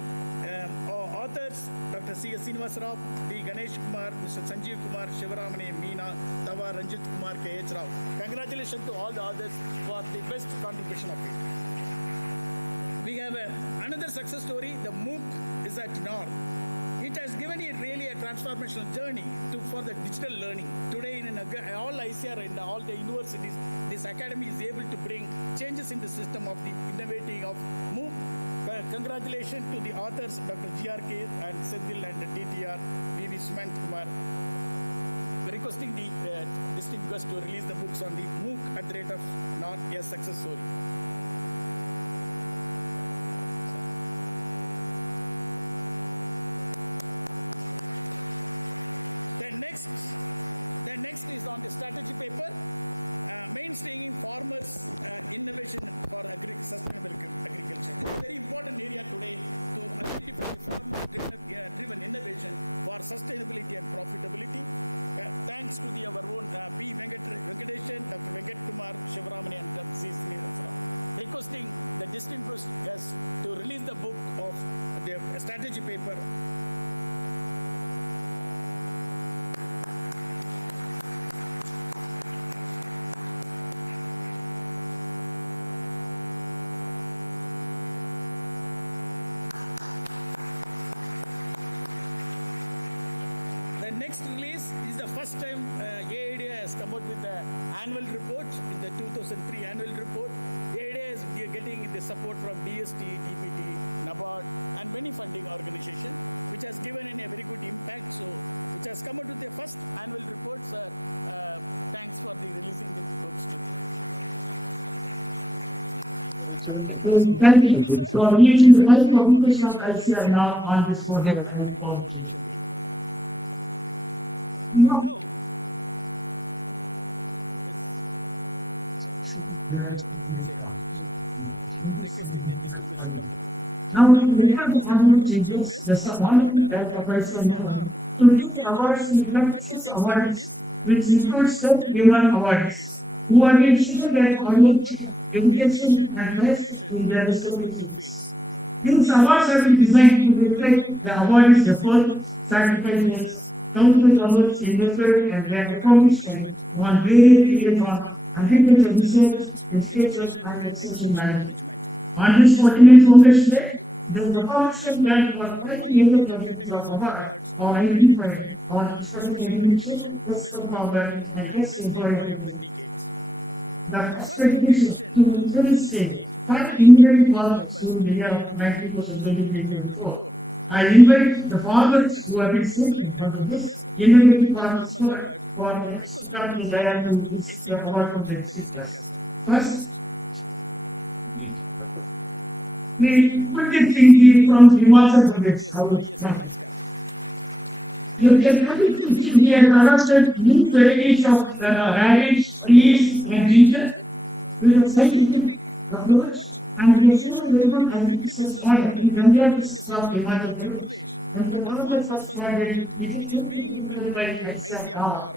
authors, Dr. C.S. Srinivasa Rao, D. Ganesh Kumar, Mr. Sanjeev Kumar, Shivaramani, Meena, Tava, Ranjit Kumar, K.H. Rao. Congratulations to all the others for the best contribution of it. We have another success story. The MOOC is at NAARM. It has given it really a transformational journey for the digital learning. Today in all ICR and all the universities, this academy is able to bring changes in the system of the innovating of MOOC. Congratulations to the authors, Dr. GRK and Senthil and TTR, V.V. Sumant Kumar, requesting the distinguished to release the books on the MOOC at the rate of not a success story. The next is on the strategy paper, mainstreaming farmers' innovation for sustainable agriculture. It's a very important area today to identify farmer-driven innovation for sustainability and profitability. Thanks to our own P. Venkatesan, Dr. Venkat Kumar, Shivaramani, and Dr. C. Srinivasa Rao, requesting the distinguished guests to release the book of the strategy paper. The next release is the first time AIDA has come out with the annual report, with the 2003 annual report. AIDA is getting the support from DST, DPT, NABARD, and many funding organizations, which has given in a very good impact. So, which has come out with the first annual report, sir. Thanks for the releasing the books. So, thank you, sir, for releasing the 5 publications of ICAR-NAARM on this foundation. No. Requesting the distinguished company. Now, I request the Honorable Chief Guest, Guest of Honor, Director of ICAR-NAARM, to give awards to 36 awardees, which includes 7 awardees, who are interested at knowledge, education, and passion in their respective fields. These awards have been designed to reflect the awardees' effort, sacrifices, countless hours invested and their accomplishments on various areas on agriculture research, education, and extension management. On this 40-minute foundation day, the performance plan for 5 major categories of awards are identified on special recognition, best performer, and best employee of the decades. The first recognition to felicitate 5 Indian farmers in the year of 1924. I invite the farmers who have been selected for the best innovative farmers award for requested diamonds to receive the award from the district guest. First, we put it from Himachal Pradesh. You can put it we have adopted new varieties of radish, peas, and ginger with a scientific approach. And he showed the very good agribusiness model in Gangadhar district of Himachal Pradesh and the farmers' first project, which is being implemented by ICAR-NAARM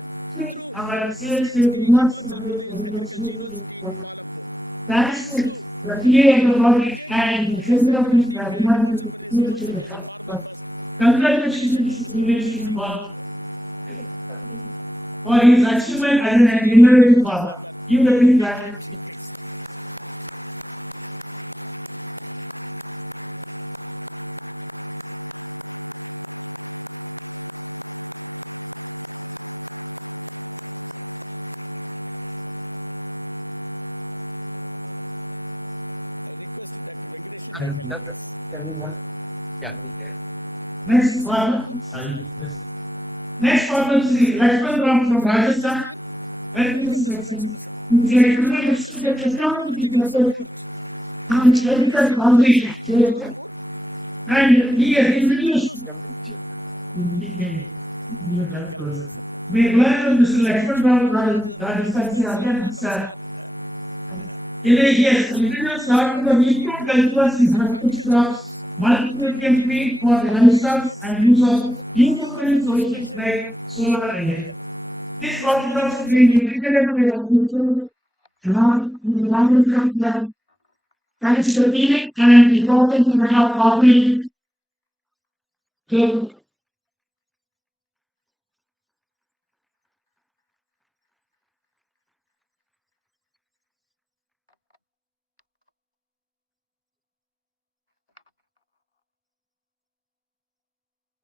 through Himachal Pradesh Agriculture University, Palampur. Thanks to the PA and the project and the president of the Himachal Pradesh University as a farmer first. Congratulations to University Palampur for his achievement as an innovative farmer. Give a big clap. Next farmer is Lakshman Ram from Rajasthan. Welcome, Mr. Lakshman. Technological support and he has introduced. May welcome Mr. Lakshman Ram from Rajasthan. He has introduced the improved cultivars in horticulture crops, multi-nutrient for the livestock and use of eco-friendly solutions like solar and air. This process is also being integrated with the future thanks to the and important to have coffee.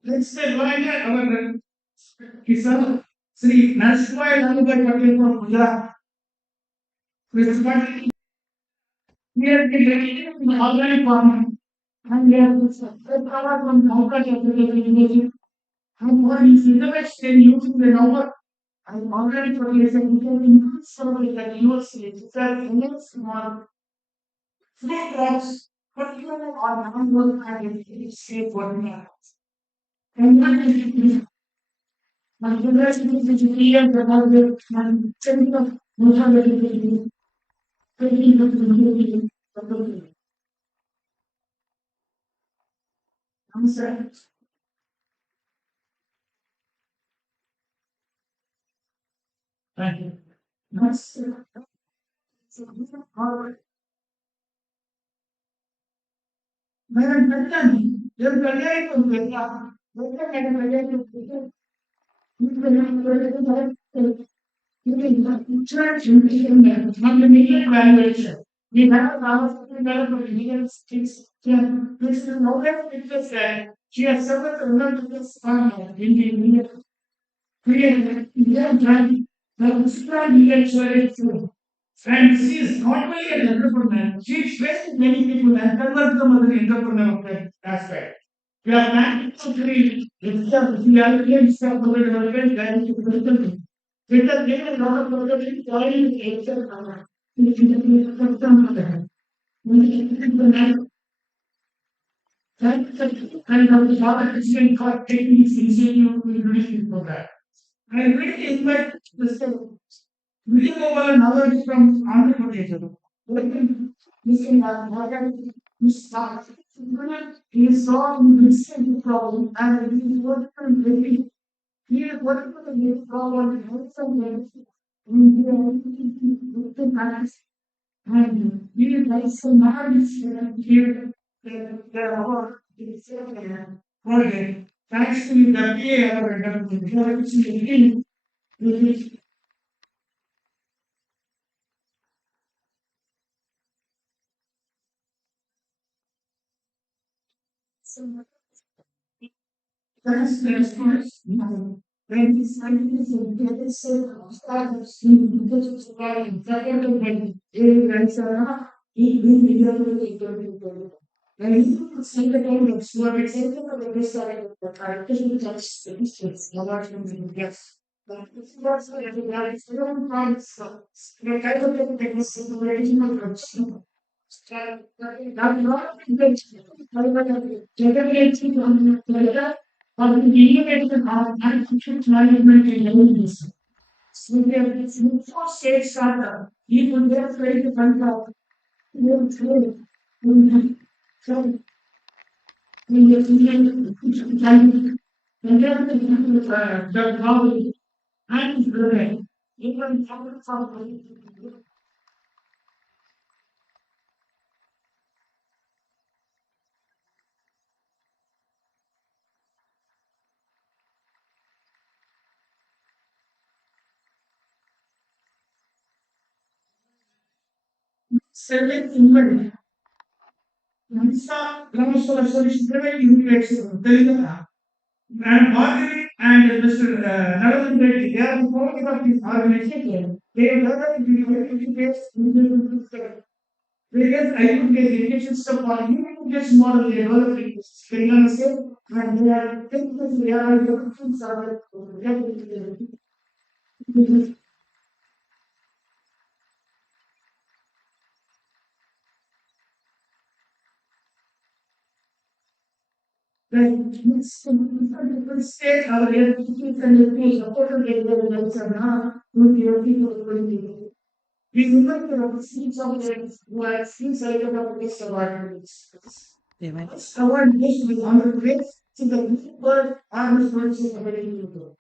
Let's say join our Kisan Sri Narswai Nanubai Patel from Gujarat. With what we are getting organic farming and we are power from Nauka Chapter and what is innovation in using the number and organic fertilizer we can increase some of the university to sell immense amount fruit crops, particularly on non-work and it's safe for me. And what is and the rest is the GPA and the market and technical mortality. I'm sorry. Thank you. Next, मैंने पढ़ा नहीं जब पढ़ा ही तो देखा देखा मैंने पढ़ा तो देखा insurance and the media valuation. We have a lot of legal things. This is no less because she has several emergencies in the media. Created the Muslim legal and she is not only an entrepreneur, she trains many people and converts them as an entrepreneur aspect. We are planning to create itself, we are creating self development and to develop. Because there is a lot of development oil itself. Which is a system for that. And the lot of different cut techniques easily introducing for that. I really invite the same. We go over another from Andhra Pradesh. Listen, you start. He saw missing problem and he is working very. He is working for the main problem. He has some medicine. And he is like some knowledge here. The award is for him. Thanks to the PA or the that's first. When he started to get a set of startups in the supply and second of he will be able to take it. And he could see the kind of smart example of the side of the artificial touch the distance, no matter the guess. But it's not so that we are its own price. The kind of techniques in the original consumer. I'm not intentional. Generating on the letter, but the innovative and future management in elements. So we have this four state startup. You will get ready to find out. So we have the knowledge and the even from select inventory. Nisa Ramaswamy solution private university, Telangana. And Margaret and Mr. Narayan Reddy, they are the founders of this organization. They have developed the education various education system for education model they developed in Telangana state, and they are taking they are developing service. Then different state our education and education supported with the people. We remember the seeds of the who are seeds like of this awareness. This award goes to the honorable to the people and responsibility.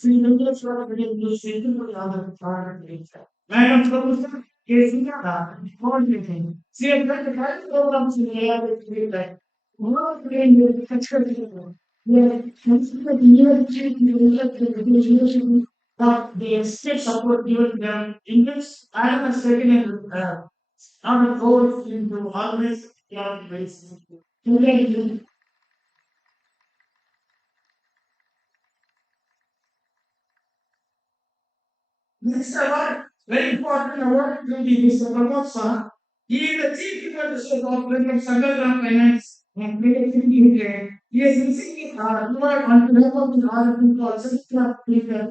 Singapore Madam Professor Jessica coordinating. She had got the kind of programs in the air with that. More trained with the yeah, consider the year but they still support you them in this. I am a second and our goal is to always get ways. Next award, very important award to be Mr. Pramod Shah. He is the chief economist of Sangagram Finance and Medicine UK. He is receiving an award on behalf of the Honorable Consultant Peter.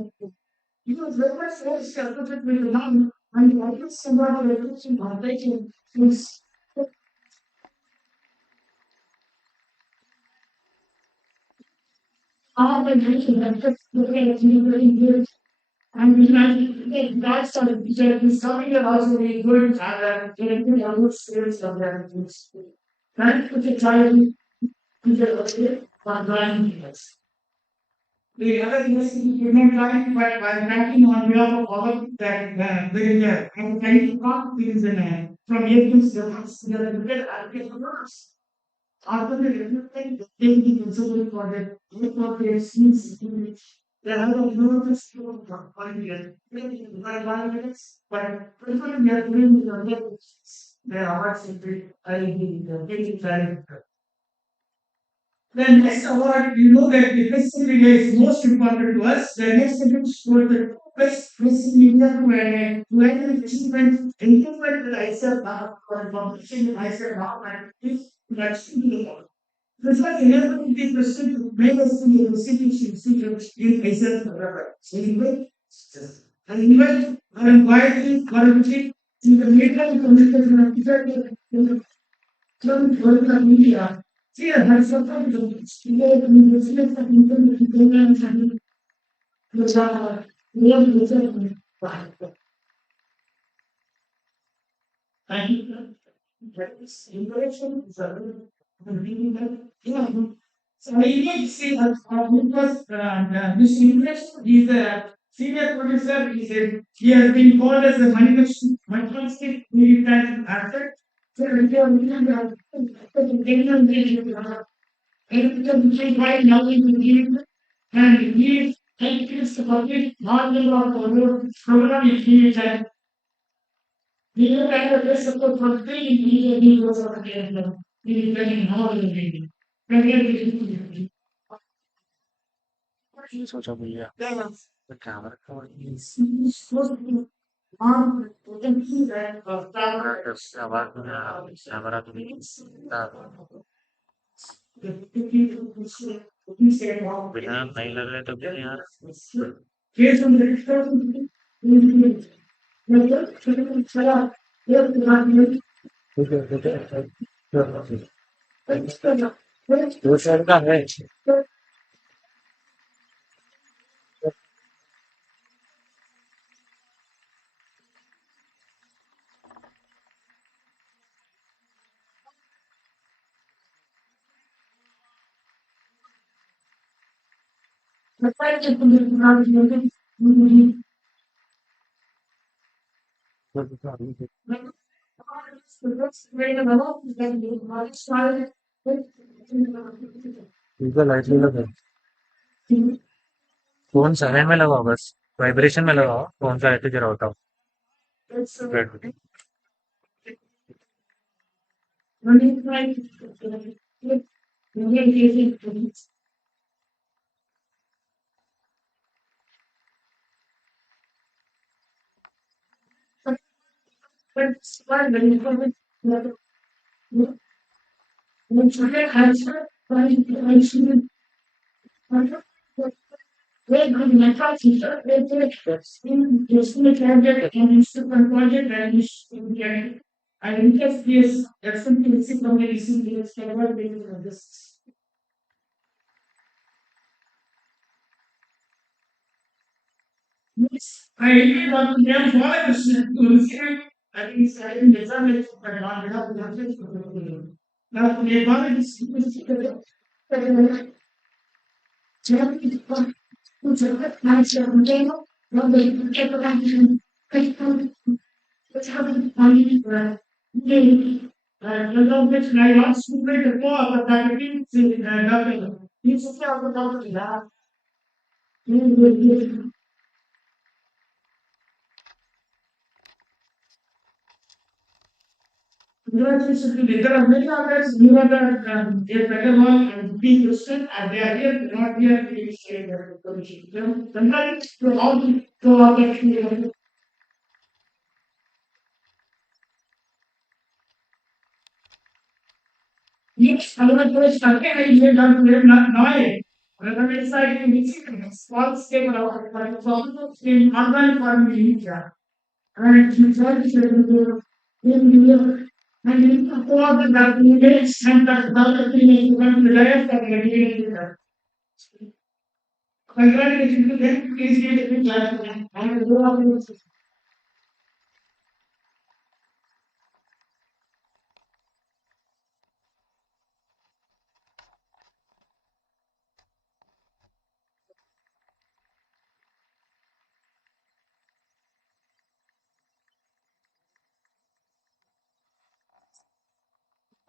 He was very much associated with the NAARM and the largest number of education foundation since all the nation has just looked at the and we imagine that's sort of teacher is something that also be good and getting a good skills of their things. Trying to try to teacher on drawing teachers. The other thing is you can try but by writing on behalf of all that there is a and trying to come things in from here to the good architects. After the development, they will be considered for the appropriate skills in which they have a enormous skill for 5 years. Maybe 5 minutes, but preferably they are doing the other their awards in the IED, the getting talent. The next award, you know that the best media is most important to us. The next award is for the best media to any achievement, improvement that I said for publishing I said and this that's this was enabled the person to make us the institution in ICAR forever. So anyway, I invite Madam Gayatri Garuji in the media and communication of the media. Here, has supported the state university of intelligence and the real research. And innovation is a yeah. So I need to see that because this innovation is a senior producer. He has been called as a manifesting militant asset. So we are looking at the right now in the game and he helps the public knowledge of the program is we look at the rest of the country in media videos of the end. We very knowledge. बिना नहीं लग रहे तो क्या यार दो साल का है लाइटली लगा फोन साइलेंट में लगाओ बस वाइब्रेशन में लगाओ फोन का ऐसे जरा होता हो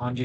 हाँ जी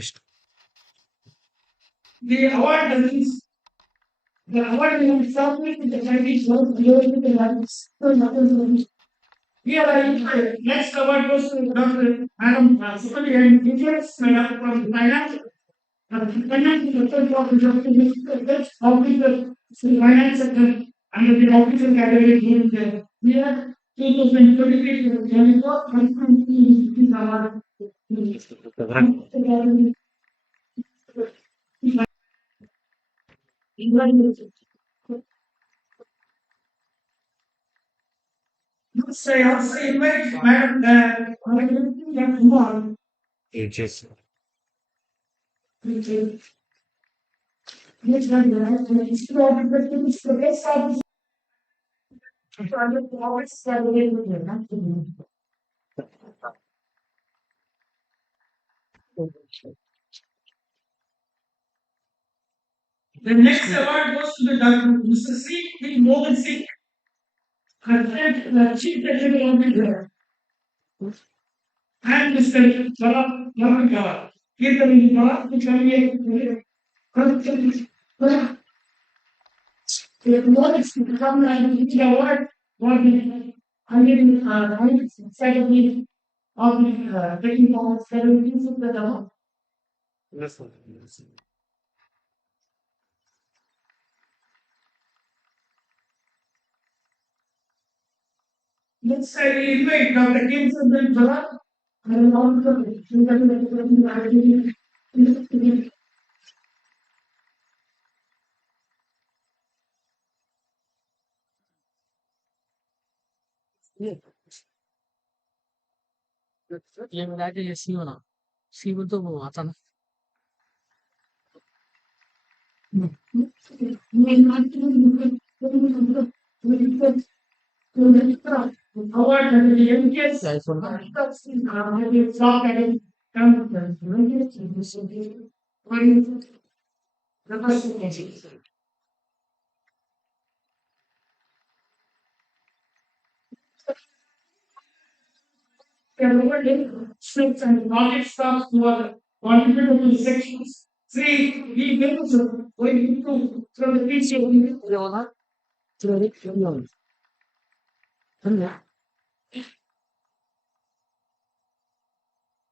edges Next, I will invite Dr. Kim Sundar Jawad. And also, ये मिला के ये सी बना सी बोल तो वो आता ना award and the MKS क्या iPhone का maybe stock and strips and knowledge staff who are contributed to the sections. Three, we get to going into from the teacher. ये वाला तेरे क्यों नहीं समझा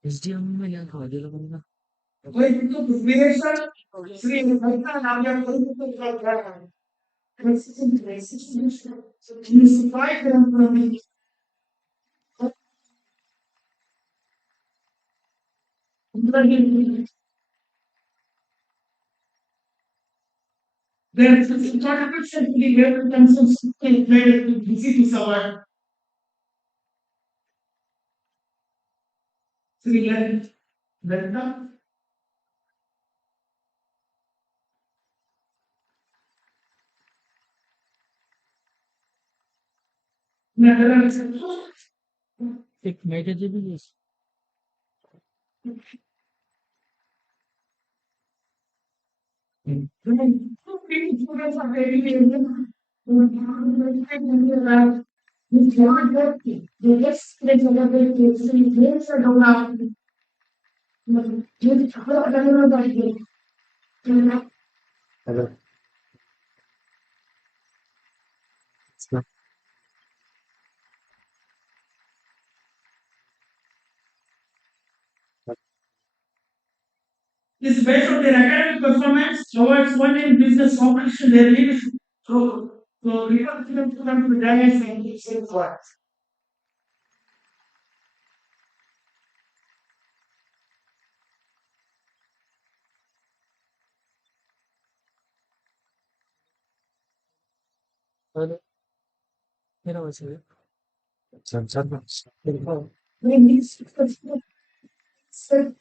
SDM में क्या खा दिया लोगों ने Going into the creation. Three, now we are going to the consistent basis. So you supply them from the their contribution to the greater consensus is made to disease our three learned delta. एक मेरे जी भी Students are very they just hello is based on their academic performance towards one in business competition, their leadership. So refer to them to dance and say what. Hello मेरा वैसे संसार में When these said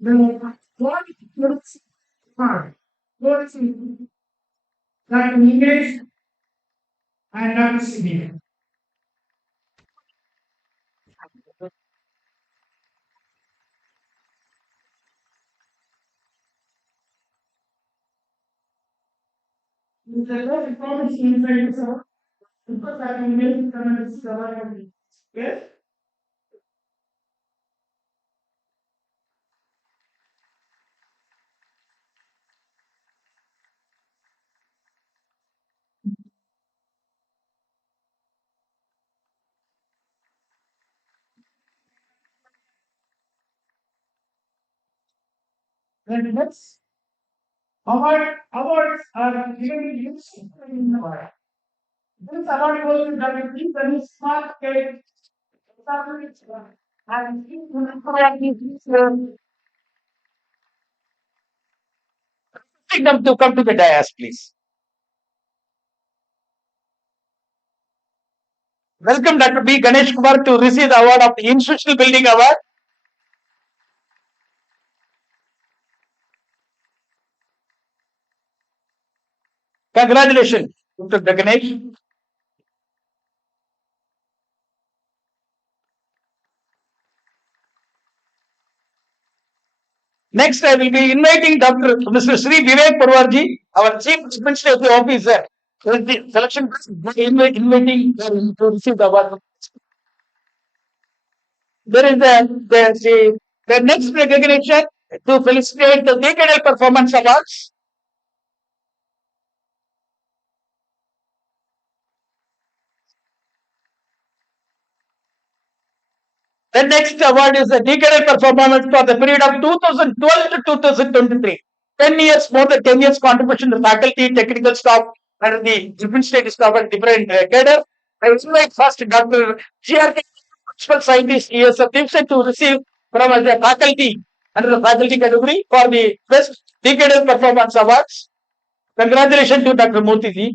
the what looks hard, what is that English and that is severe. The less information inside yourself, because I can make comments survive. Yes? Then next, awards are given used in the world. This award goes to Dr. P. Smart Cake, and ask them to come to the dais, please. Welcome Dr. B. Ganesh Kumar to receive the award of the Institutional Building Award. Congratulations, Dr. Ganesh. Next, I will be inviting Dr. Mr. Sri Vivek Parwarji, our Chief Administrative Officer, the selection inviting to receive the award. There is the next recognition to felicitate the decadal performance awards. The next award is the decadal performance for the period of 2012 to 2023. 10 years, more than 10 years contribution to faculty, technical staff, and the different state staff and different cadre. I invite first Dr. G.R.K. Principal Scientist ESF Dimson to receive from the faculty under the faculty category for the best decadal performance awards. Congratulations to Dr. Murthy ji.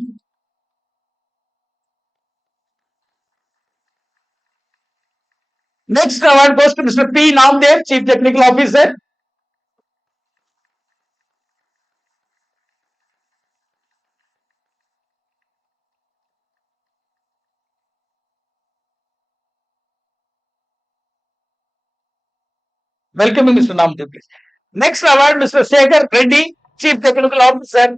Next award goes to Mr. P. Namdev, Chief Technical Officer. Welcoming Mr. Namdev, please. Next award, Mr. Sekhar Reddy, Chief Technical Officer,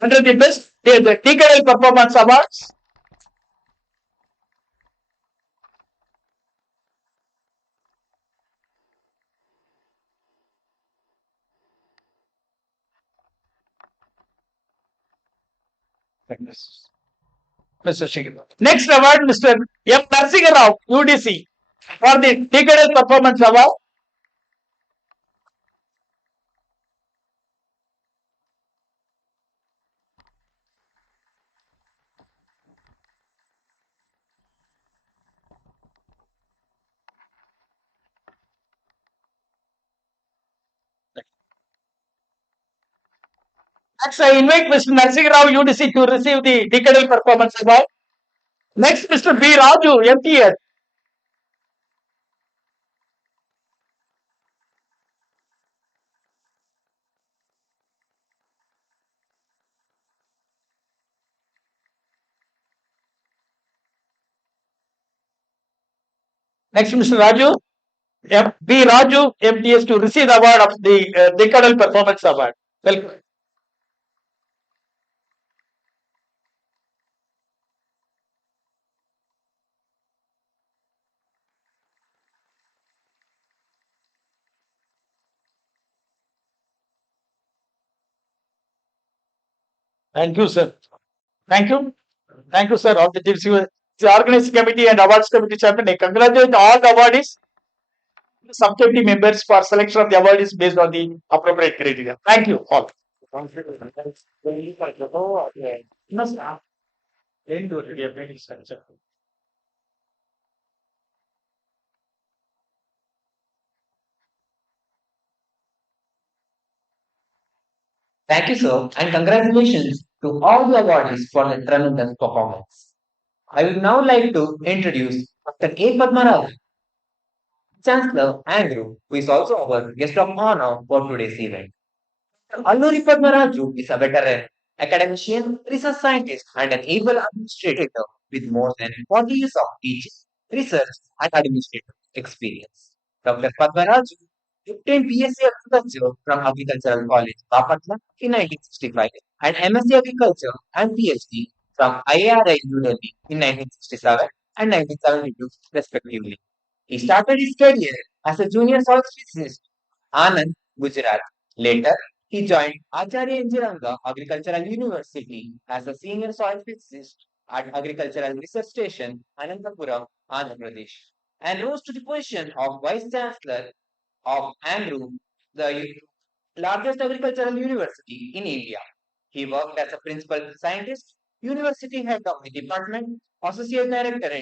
under the best the decadal performance awards. Mr. Shekhar. Next award, Mr. M. Narsinga Rao, UDC, for the decadal performance award. Next, I invite Mr. Narsinga Rao, UDC, to receive the decadal performance award. Next, Mr. B. Raju, MTS. Next, Mr. Raju, B. Raju, MTS, to receive the award of the decadal performance award. Welcome. Thank you, sir. Thank you. Thank you, sir. All the teams, the organizing committee and awards committee chairman, I congratulate all the awardees, subcommittee members for selection of the awardees based on the appropriate criteria. Thank you all. No, sir. Didn't do it. We have finished, sir. Thank you, sir, and congratulations to all the awardees for their tremendous performance. I would now like to introduce Dr. A. Padmaraj, Chancellor Andrew, who is also our guest of honor for today's event. Alluri Padmaraju is a veteran academician, research scientist, and an able administrator with more than 40 years of teaching, research, and administrative experience. Dr. Padmaraju obtained BSc Agriculture from Agricultural College, Bapatla in 1965 and MSc Agriculture and PhD from IARI New Delhi in 1967 and 1972, respectively. He started his career as a junior soil physicist, Anand, Gujarat. Later, he joined Acharya Injiranga Agricultural University as a senior soil physicist at Agricultural Research Station, Anantapuram, Andhra Pradesh, and rose to the position of Vice Chancellor of ANDRU, the largest agricultural university in India. He worked as a principal scientist, university head of the department, associate director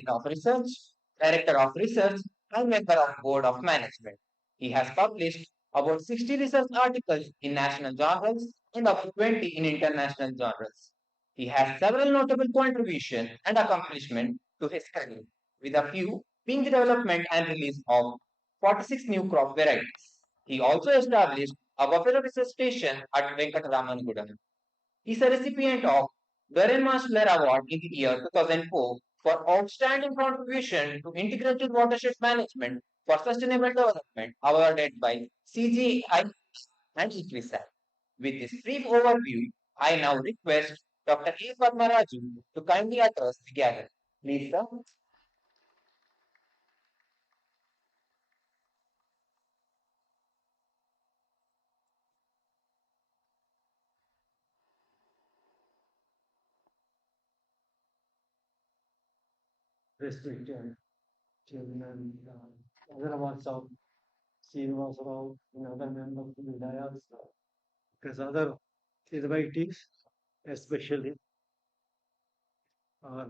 of research, and member of board of management. He has published about 60 research articles in national journals and about 20 in international journals. He has several notable contributions and accomplishments to his career, with a few being the development and release of 46 new crop varieties. He also established a buffalo research station at Venkataramanagudam. He is a recipient of Duran Marshall Award in the year 2004 for outstanding contribution to integrated watershed management for sustainable development awarded by CGI and ICAR. With this brief overview, I now request Dr. A. Padmaraju to kindly address the gathering. Please, sir. Respected Chairman, other awards of Srinivas Rao and other members of the dais, because other invitees, especially our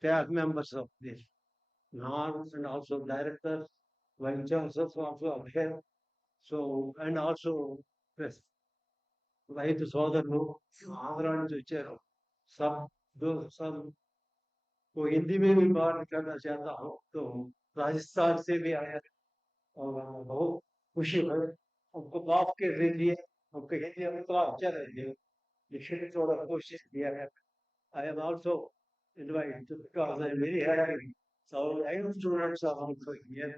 staff members of this NAARM and also directors, vice chancellors also are here. So, and also yes, రైతు సోదరులు ఆంధ్ర నుంచి వచ్చారు सब वो हिंदी में भी बात करना चाहता हूँ तो राजस्थान से भी आया और बहुत खुशी है हमको माफ कर दीजिए हमको हिंदी में तो अच्छा रहिए लेकिन थोड़ा कोशिश किया है I am also invited because I am very happy. So I am students are also here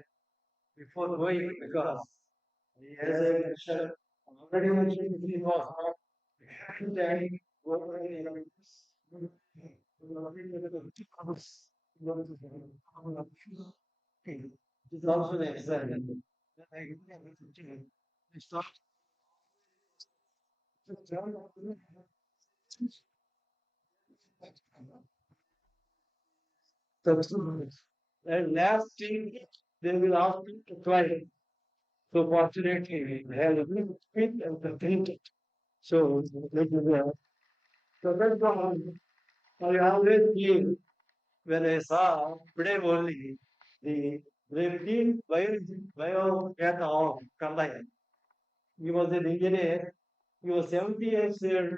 before going because as I mentioned, already mentioned it was not time it is also an example. I start and last thing they will ask you to try. So fortunately, we have a good fit and complete. So that is so that's why I always feel when I saw today only the field bio data of Kandai. He was an engineer. He was 70 years old,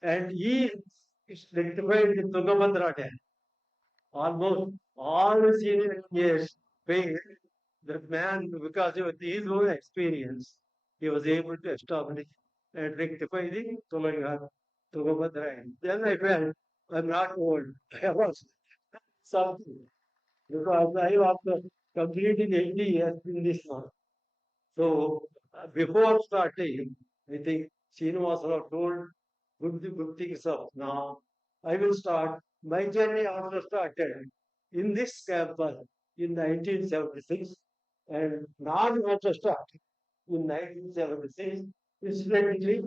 and he is rectified the Tungabhadra Dam. Almost all the senior engineers failed. That man, because of his own experience, he was able to establish and rectify the Tungabhadra Dam. Then I felt I'm not old. I was something because I was completing 80 years in this month. So before starting, I think Srinivasarao told good things of now. I will start. My journey also started in this campus in 1976 and now also started in 1976. Incidentally,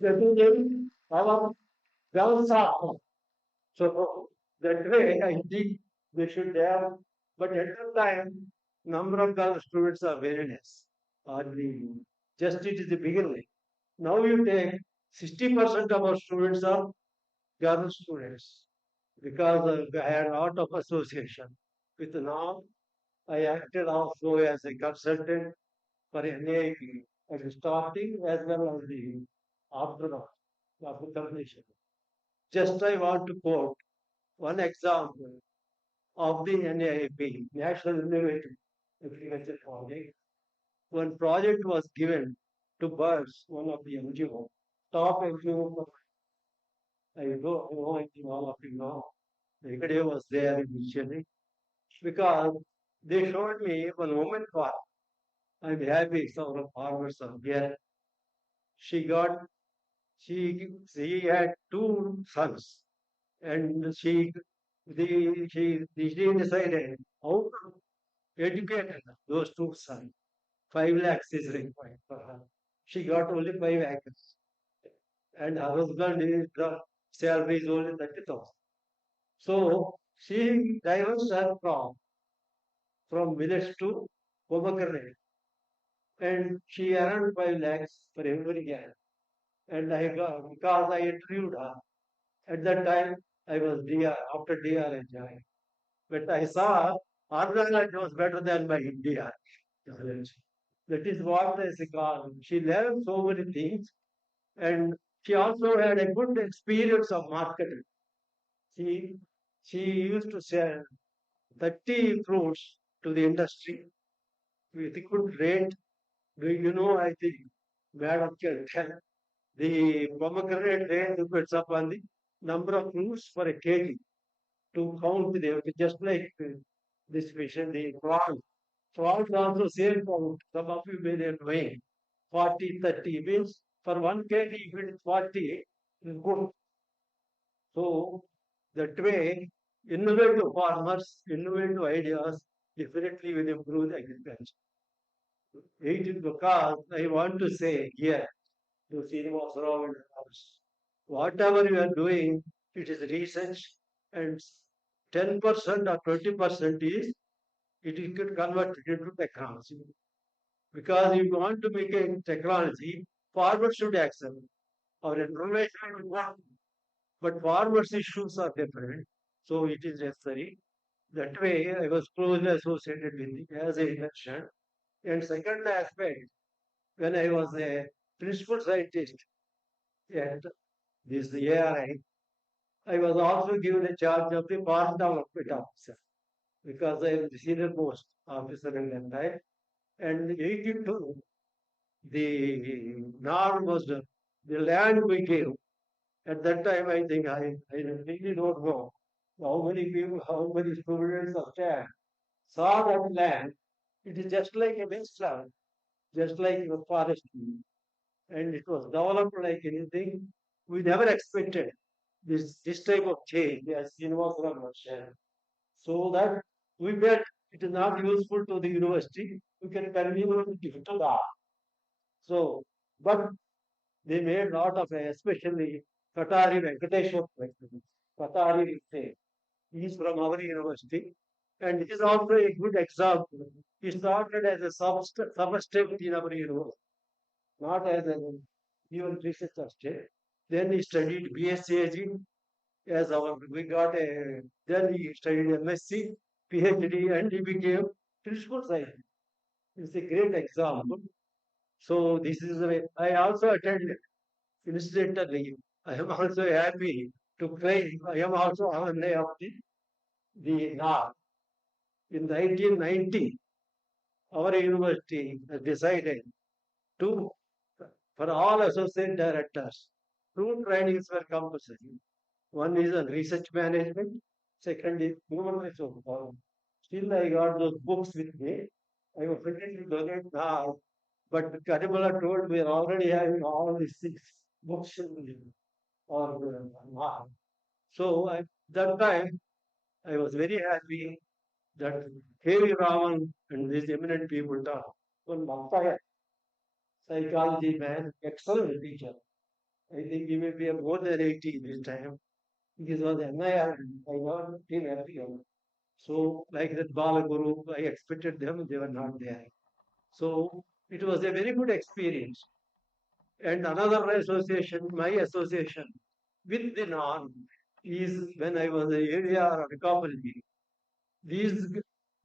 setting our Vyavasaya. So that way I think they should have, but at the time, number of the students are very less. Hardly, just it is the beginning. Now you take 60% of our students are girl students because I had a lot of association with now. I acted also as a consultant for NAIP at the starting as well as the after after completion. Just I want to quote one example of the NAIP, National Innovative Agriculture Project. One project was given to birds, one of the NGO, top NGO. I don't know anything all of you know. The was there initially because they showed me one woman farm. I'm happy some of farmers are here. She got she had two sons and she decided how to educate those two sons. 5 lakhs is required for her. She got only 5 acres. And her husband is the salary is only 30,000. So she diverts her from village to Pomegranate. And she earned 5 lakhs for every year. And I got, because I interviewed her, at that time I was DR, after DR I joined. But I saw Arnavut was better than my India. That is what I call. She learned so many things and she also had a good experience of marketing. She, she used to sell 30 fruits to the industry with a good rate. Do you know, I think, Madam can tell, the pomegranate rate depends upon the number of fruits for a kg to count them, just like this fish and the prawn. Prawns also same count. Some of you may not know. 40, 30 means for 1 kg, if it is 40, is good. So that way, innovative farmers, innovative ideas definitely will improve the agriculture. It is because I want to say here to Srinivas Rao and others, whatever you are doing, it is research and 10% or 20% is it is converted into technology. Because if you want to make a technology, farmers should accept. Our information will work, but farmers' issues are different. So it is necessary. That way, I was closely associated with it, as I mentioned. And second aspect, when I was a principal scientist at this ARI, I was also given a charge of the farm development officer because I am the senior most officer in that time. And 82, the NARM was the land we gave. At that time, I think I really don't know how many people, how many students of staff saw that land. It is just like a wasteland, just like a forest. And it was developed like anything. We never expected this type of change, as Srinivasara was sharing. So that we bet it is not useful to the university. We can continue to give to the art. So, but they made lot of, especially Katari Venkateshwar. Katari will say, he is from our university, and he is also a good example. He started as a substitute in our university, not as an even research assistant. Then he studied BSc as our, we got a, then he studied MSc, PhD, and he became principal scientist. It's a great example. So this is the way. I also attended, incidentally, I am also happy to claim I am also alumni of the NAR. In 1990, our university has decided to, for all associate directors, two trainings were compulsory. One is on research management, second is human resource. Still, I got those books with me. I was ready to donate now, but Karimala told we are already having all these six books or now. So at that time, I was very happy that K.V. Raman and these eminent people talk. One Bhattaya, psychology man, excellent teacher. I think he may be more than 80 this time. This was NIR, I got him happy. So, like that Balaguru, I expected them, they were not there. So, it was a very good experience. And another association, my association with the NARM is when I was a area or a community. These,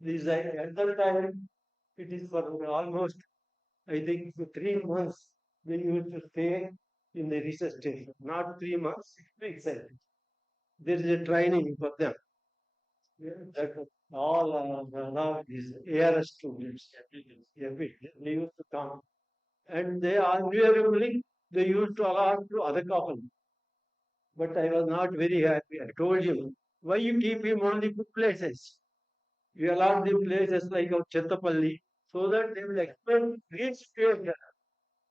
at that time, it is for almost, I think, for 3 months, they used to stay in the research station. Not 3 months, 6 weeks. There is a training for them. That all now these ARS students, they used to come. And they invariably, they used to allow to other couples. But I was not very happy. I told him, why you keep him only good places? You allow the places like of Chettapalli, so that they will explain great situation.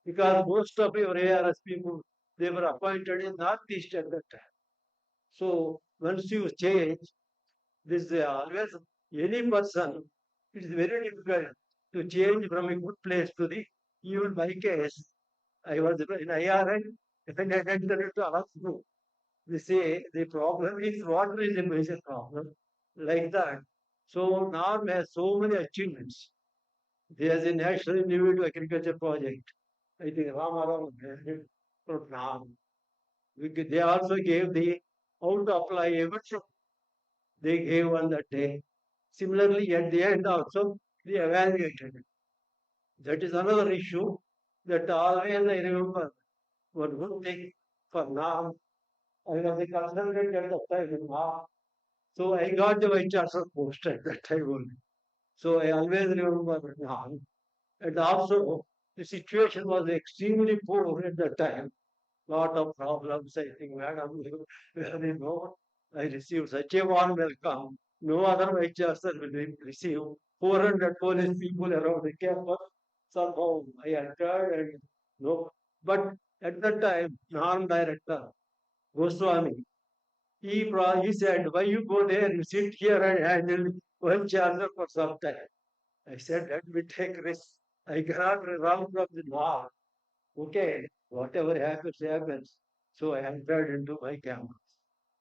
Because most of your ARS people, they were appointed in Northeast at that time. So once you change, this always any person, it is very difficult to change from a good place to the, even my case, I was in IRN, and I entered to Alaska. They say the problem is water is a major problem, like that. So NARM has so many achievements. There is a national individual agriculture project. I think Ramaram from NARM. They also gave the how to apply everything they gave on that day. Similarly, at the end also, they evaluated. That is another issue that always I remember. One good thing for now, I was a consultant at the time in NAM. So I got the vice chancellor post at that time only. So I always remember NAM. And also, the situation was extremely poor at that time. Lot of problems. I think, madam, you know, I received such a warm welcome. No other vice chancellor will receive 400 police people around the campus. Somehow I entered and no. But at that time, NARM director, Goswami, he said, why you go there, you sit here and handle one charger for some time. I said, let me take risk. I cannot run from the NARM. Okay, whatever happens, happens. So I entered into my campus.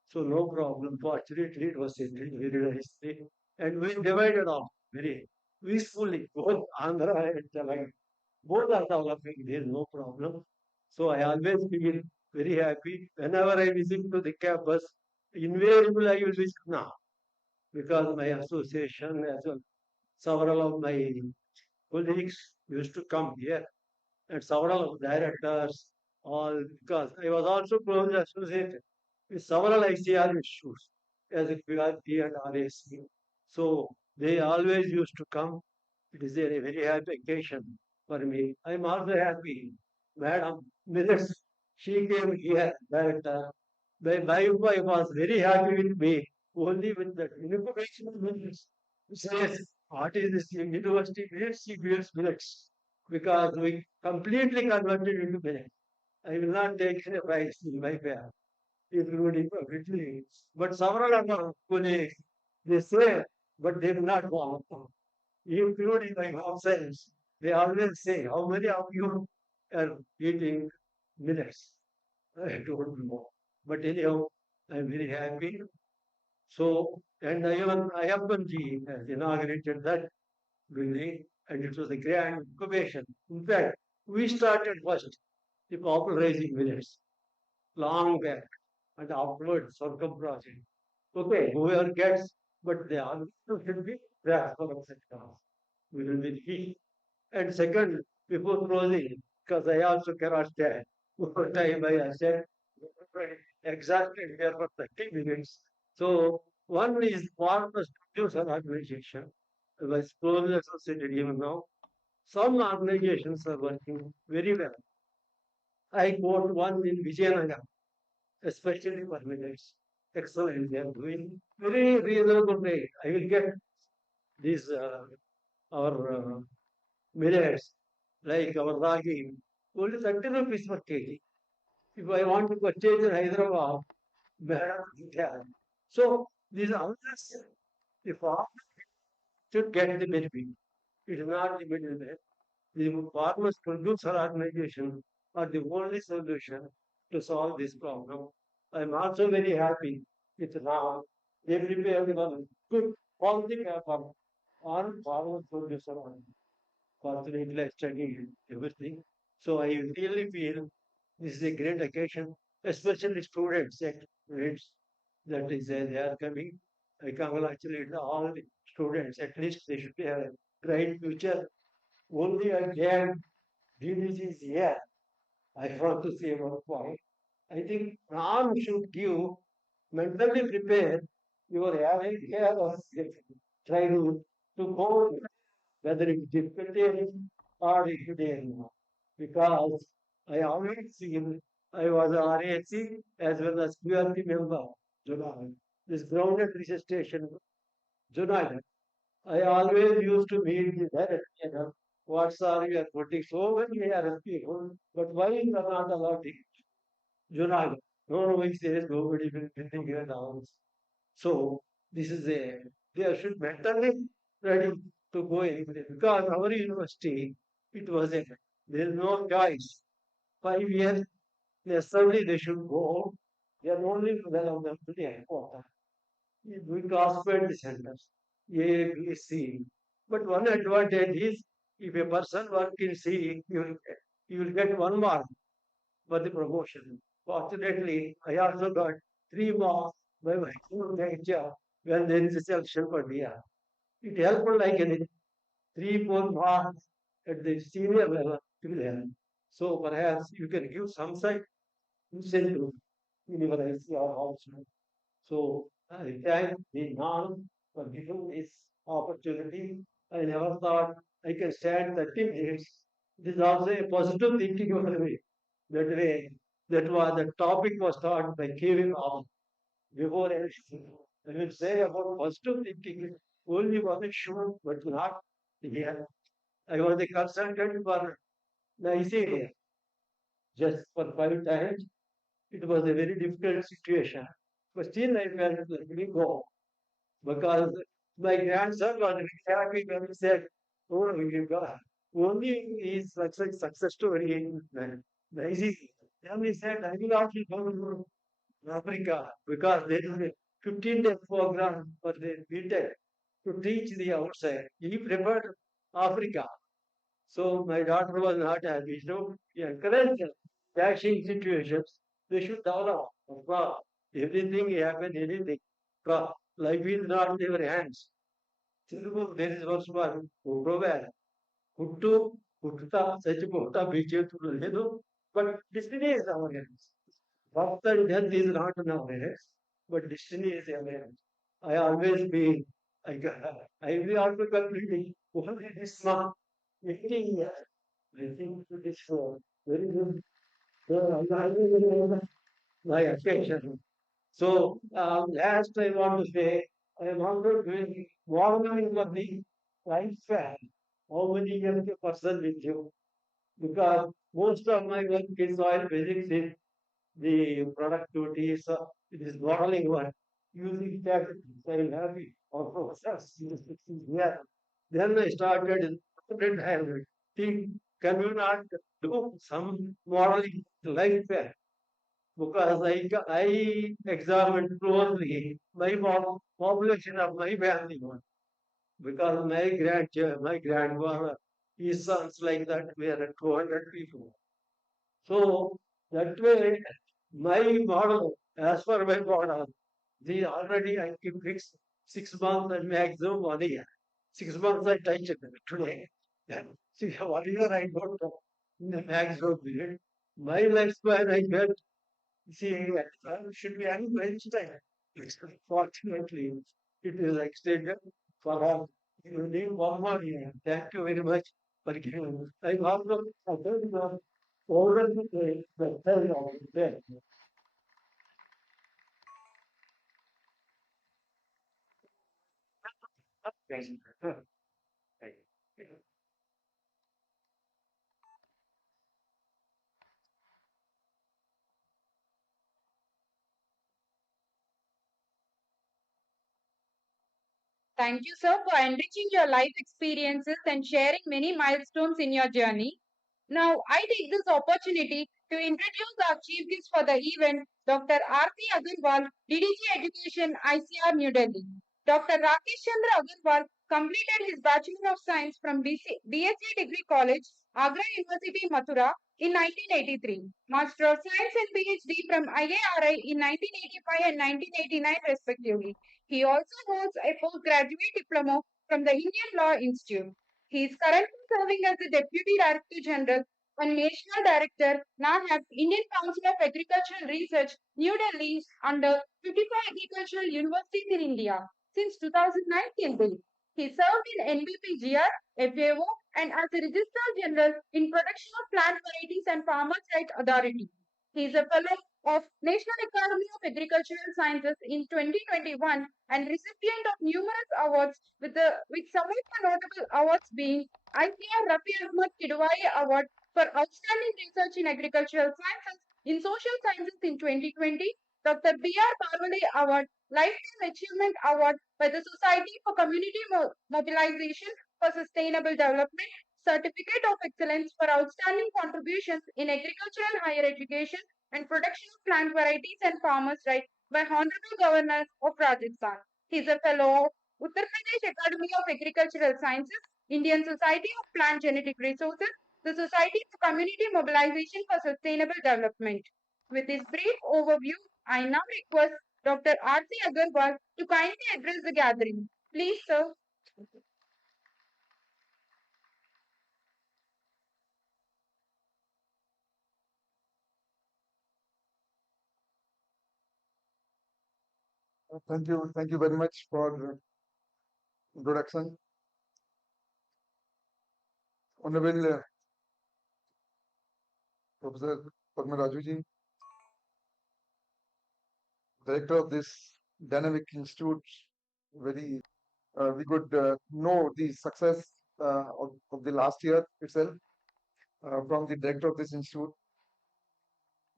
So no problem. Fortunately, it was settled very nicely. And we divided off very peacefully. Both Andhra and Telangan. Both are developing. There is no problem. So I always feel very happy. Whenever I visit to the campus, invariably I will visit now because my association as well, several of my colleagues used to come here and several of directors, all because I was also closely associated with several ICR issues as a QRP and RAC. So they always used to come. It is a very happy occasion for me. I'm also happy. Madam Minutes, she came here, director. My wife was very happy with me, only with the information minutes. Says, what is this university minutes? She gives minutes because we completely converted into minutes. I will not take any price in my fare, including publicly. But several other colleagues, they say, but they do not want, including my themselves. They always say, how many of you are eating minutes? I don't know. But anyhow, I'm very happy. So, and IFMG has inaugurated that building, and it was a grand incubation. In fact, we started first the popularizing village long back, and afterwards Sorghum project. Okay, whoever gets, but they all should be transfer of such cars. We will be key. And second, before closing, because I also cannot stand, over time I said exactly here for 30 minutes. So one is farmers producer organization, was closely associated even now. Some organizations are working very well. I quote one in Vijayanagar, especially for millets. Excellent, they are doing very reasonable rate. I will get these our millets like our ragi, only 30 rupees per kg. If I want to purchase in Hyderabad, madam, yeah. So these are others, the farmer should get the benefit. It is not the middleman. The farmers producer organization are the only solution to solve this problem. I'm also very happy with now they prepared one good quality paper on farmer producer on fortunately I studied everything. So I really feel this is a great occasion, especially students and students that is they are coming. I congratulate all the students. At least they should have a bright future. Only a damn DDG is here. I want to say one point. I think Ram should give mentally prepare your having care or try to go whether it's difficulty or if it is not. Because I always seen I was a RAC as well as QRP member, Junaid. This grounded research station, Junaid. I always used to meet the director. What sir, you are putting so many RFP, but why you are not allowed to Junaid? No, no, he says nobody will building here now. So this is a they should mentally ready to go anywhere because our university it was a there is no choice. 5 years necessarily they should go. They are only well of them to the important. We classified the centers A, B, C. But one advantage is if a person work in C, you will get 1 mark for the promotion. Fortunately, I also got 3 marks by my own nature when there is a selection for DR. It helped like anything. 3, 4 marks at the senior level to help. So perhaps you can give some side incentive university or also. So I thank the NAARM for giving this opportunity. I never thought I can stand 30 minutes. It is also a positive thinking of me. That way, that was the topic was taught by Kevin off before anything. I will say about positive thinking only one issue, but not here. I was a consultant for the ICAR just for 5 times. It was a very difficult situation. But still I felt let me go because my grandson was very happy when he said, "Oh, you got only his success story in Nigeria." Then he said, "I will also go to Africa because there is a 15-day program for the BTech to teach the outside." He preferred Africa. So my daughter was not happy. So he encouraged them. Dashing situations, they should develop. Of course. Everything happen, anything. Life is not in your hands. There is one small proverb. ಹುಟ್ಟು ಹುಟ್ಟುತ್ತಾ ಚచ్చిపోతా మీ చేతుల్లో లేదు but destiny is our hands. Birth and death is not in our hands, but destiny is our hands. I always be, I will also completely only this month, 18 years. I think it is very good. So I will my attention. So last I want to say, I am also doing modeling of the lifespan. How many years a person with you? Because most of my work is soil physics is the productivity is it is modeling one using statistics. I am happy also yeah. Then I started in different habit. Think, can you not do some modeling lifespan? Because I examined closely my population of my family one. Because my grandfather, his sons like that were 200 people. So that way, my model, as per my model, the already I keep fixed 6 months and maximum 1 year. 6 months I touch it today. Then see 1 year I don't know in the maximum period. My lifespan I get. See, should be Einstein. Fortunately, it is extended for us. You need one more year. Thank you very much for giving. I also attend the oral the third of the day. Thank you. Thank you. Thank you, sir, for enriching your life experiences and sharing many milestones in your journey. Now, I take this opportunity to introduce our chief guest for the event, Dr. Aarti Agarwal, DDG Education, ICR, New Delhi. Dr. Rakesh Chandra Agarwal completed his Bachelor of Science from BSc Degree College, Agra University, Mathura in 1983. Master of Science and PhD from IARI in 1985 and 1989 respectively. He also holds a postgraduate diploma from the Indian Law Institute. He is currently serving as the Deputy Director General and National Director, NAARM, Indian Council of Agricultural Research, New Delhi, under 55 agricultural universities in India since 2009 till date. He served in NBPGR, FAO, and as a Registrar General in Protection of Plant Varieties and Farmers' Rights Authority. He is a fellow of National Academy of Agricultural Sciences in 2021 and recipient of numerous awards with some of the notable awards being ICAR Rafi Ahmad Kidwai Award for Outstanding Research in Agricultural Sciences in Social Sciences in 2020, Dr. B.R. Parvale Award, Lifetime Achievement Award by the Society for Community Mobilization for Sustainable Development, Certificate of Excellence for Outstanding Contributions in Agricultural Higher Education and Protection of Plant Varieties and Farmers' Rights by Honorable Governor of Rajasthan. He is a fellow of Uttar Pradesh Academy of Agricultural Sciences, Indian Society of Plant Genetic Resources, the Society for Community Mobilization for Sustainable Development. With this brief overview, I now request Dr. R.C. Agarwal to kindly address the gathering. Please, sir. Thank you very much for the introduction. Honorable Professor Padma Rajuji, Director of this dynamic institute, we could know the success of the last year itself from the director of this institute.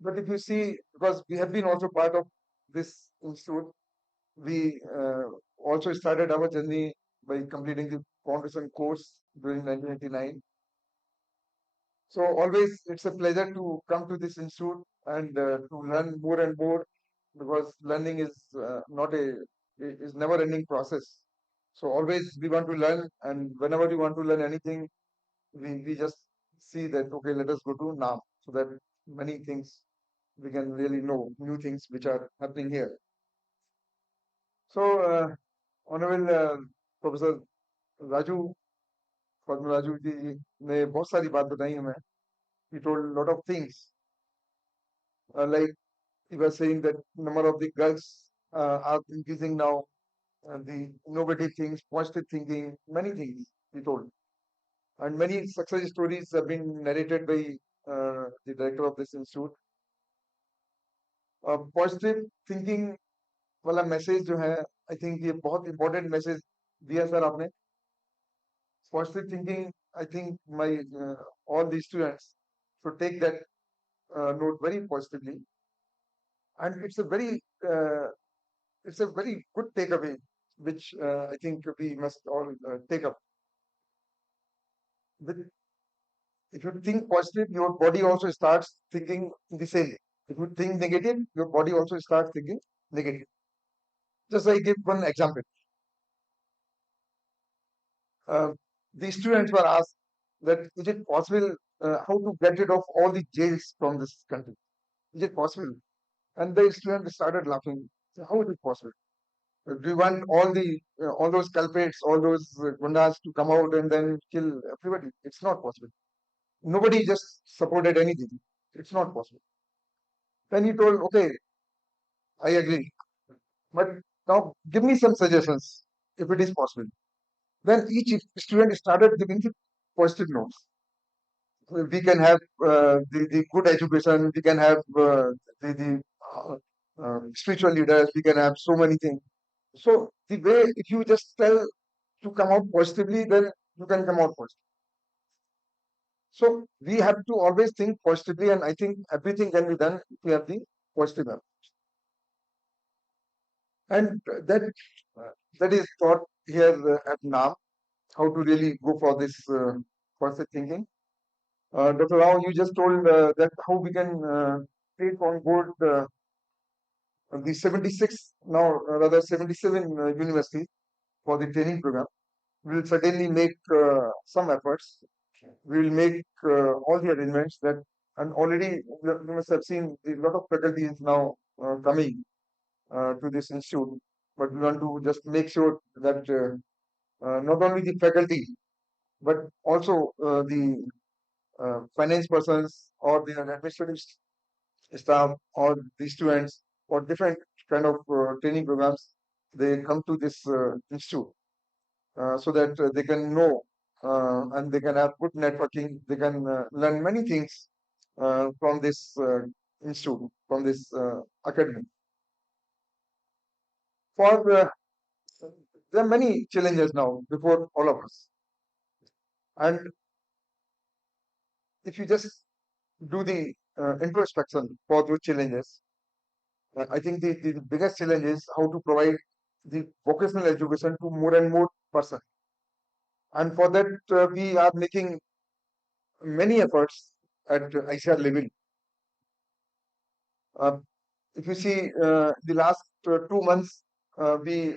But if you see, because we have been also part of this institute, we also started our journey by completing the foundation course during 1999. So always it's a pleasure to come to this institute and to learn more and more, because learning is not a is never ending process. So always we want to learn, and whenever we want to learn anything, we just see that okay, let us go to NAM, so that many things we can really know new things which are happening here. So, Honorable Professor Raju, Padma Raju ji ने बहुत सारी बात बताई हमें. He told a lot of things, like he was saying that number of the girls are increasing now, the innovative things, positive thinking, many things he told. And many success stories have been narrated by the director of this institute. Positive thinking वाला message जो है, I think ये बहुत important message दिया sir आपने. Positive thinking, I think my all the students should take that note very positively, and it's a very good takeaway which I think we must all take up. With, if you think positive, your body also starts thinking the same. If you think negative, your body also starts thinking negative. Just I give one example. Uh, the students were asked that is it possible how to get rid of all the jails from this country? Is it possible? And the students started laughing. So how is it possible? Do you want all those culprits, all those gundas to come out and then kill everybody? It's not possible. Nobody just supported anything. It's not possible. Then he told, okay, I agree, but now give me some suggestions if it is possible. Then each student started giving the positive notes. We can have the good education, we can have uh, spiritual leaders, we can have so many things. So the way, if you just tell to come out positively, then you can come out positive. So we have to always think positively, and I think everything can be done if we have the positive approach. And that is taught here at NAARM, how to really go for this positive thinking. Dr. Rao, you just told that how we can take on board the 76, now rather 77 universities for the training program. We will certainly make some efforts. We will make all the arrangements that, and already you must have seen a lot of faculty is now coming to this institute. But we want to just make sure that not only the faculty, but also the finance persons or the administrative staff or the students or different kind of training programs, they come to this institute so that they can know and they can have good networking. They can learn many things from this institute, from this academy. For there are many challenges now before all of us, and if you just do the introspection for those challenges, I think the biggest challenge is how to provide the vocational education to more and more person. And for that, we are making many efforts at ICAR level. Uh, if you see the last 2 months, we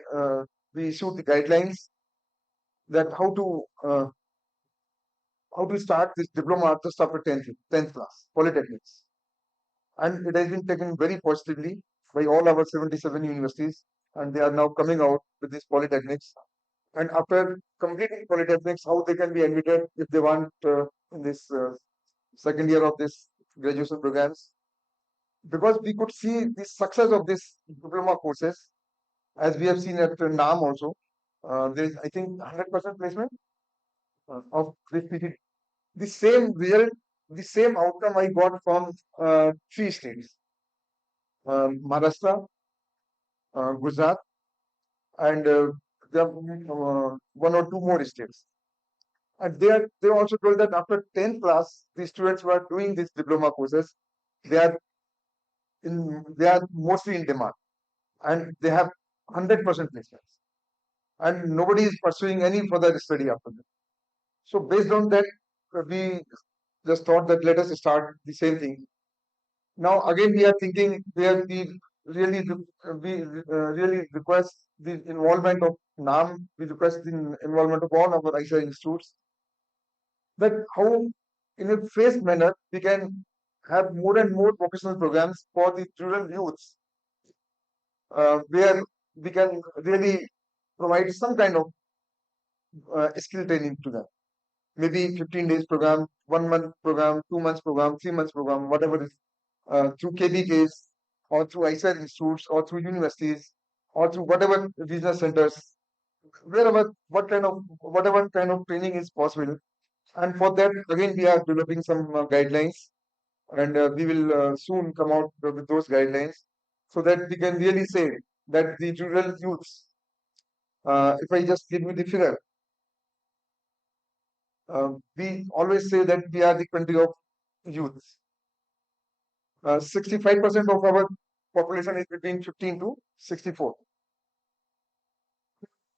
issued the guidelines that how to start this diploma just after 10th class, polytechnics. And it has been taken very positively by all our 77 universities, and they are now coming out with these polytechnics. And after completing polytechnics, how they can be admitted if they want in this second year of this graduation programs. Because we could see the success of this diploma courses, as we have seen at NAARM also. There is, I think, 100% placement of this PhD. The same result, the same outcome I got from three states: Maharashtra, Gujarat, and there are one or two more states. And they also told that after 10th class, the students who are doing these diploma courses, they are they are mostly in demand, and they have 100% placements, and nobody is pursuing any further study after that. So based on that, we just thought that let us start the same thing. Now again, we are thinking where we really request the involvement of NAARM. We request the involvement of all our ICAR institutes, that how in a phased manner we can have more and more vocational programs for the rural youths, where we can really provide some kind of skill training to them. Maybe 15 days program, 1 month program, 2 months program, 3 months program, whatever is through KBKs or through ICAR institutes or through universities or through whatever business centers, wherever whatever kind of training is possible. And for that, again, we are developing some guidelines, and we will soon come out with those guidelines so that we can really say that the rural youths, if I just give you the figure, we always say that we are the country of youth. 65% of our population is between 15 to 64.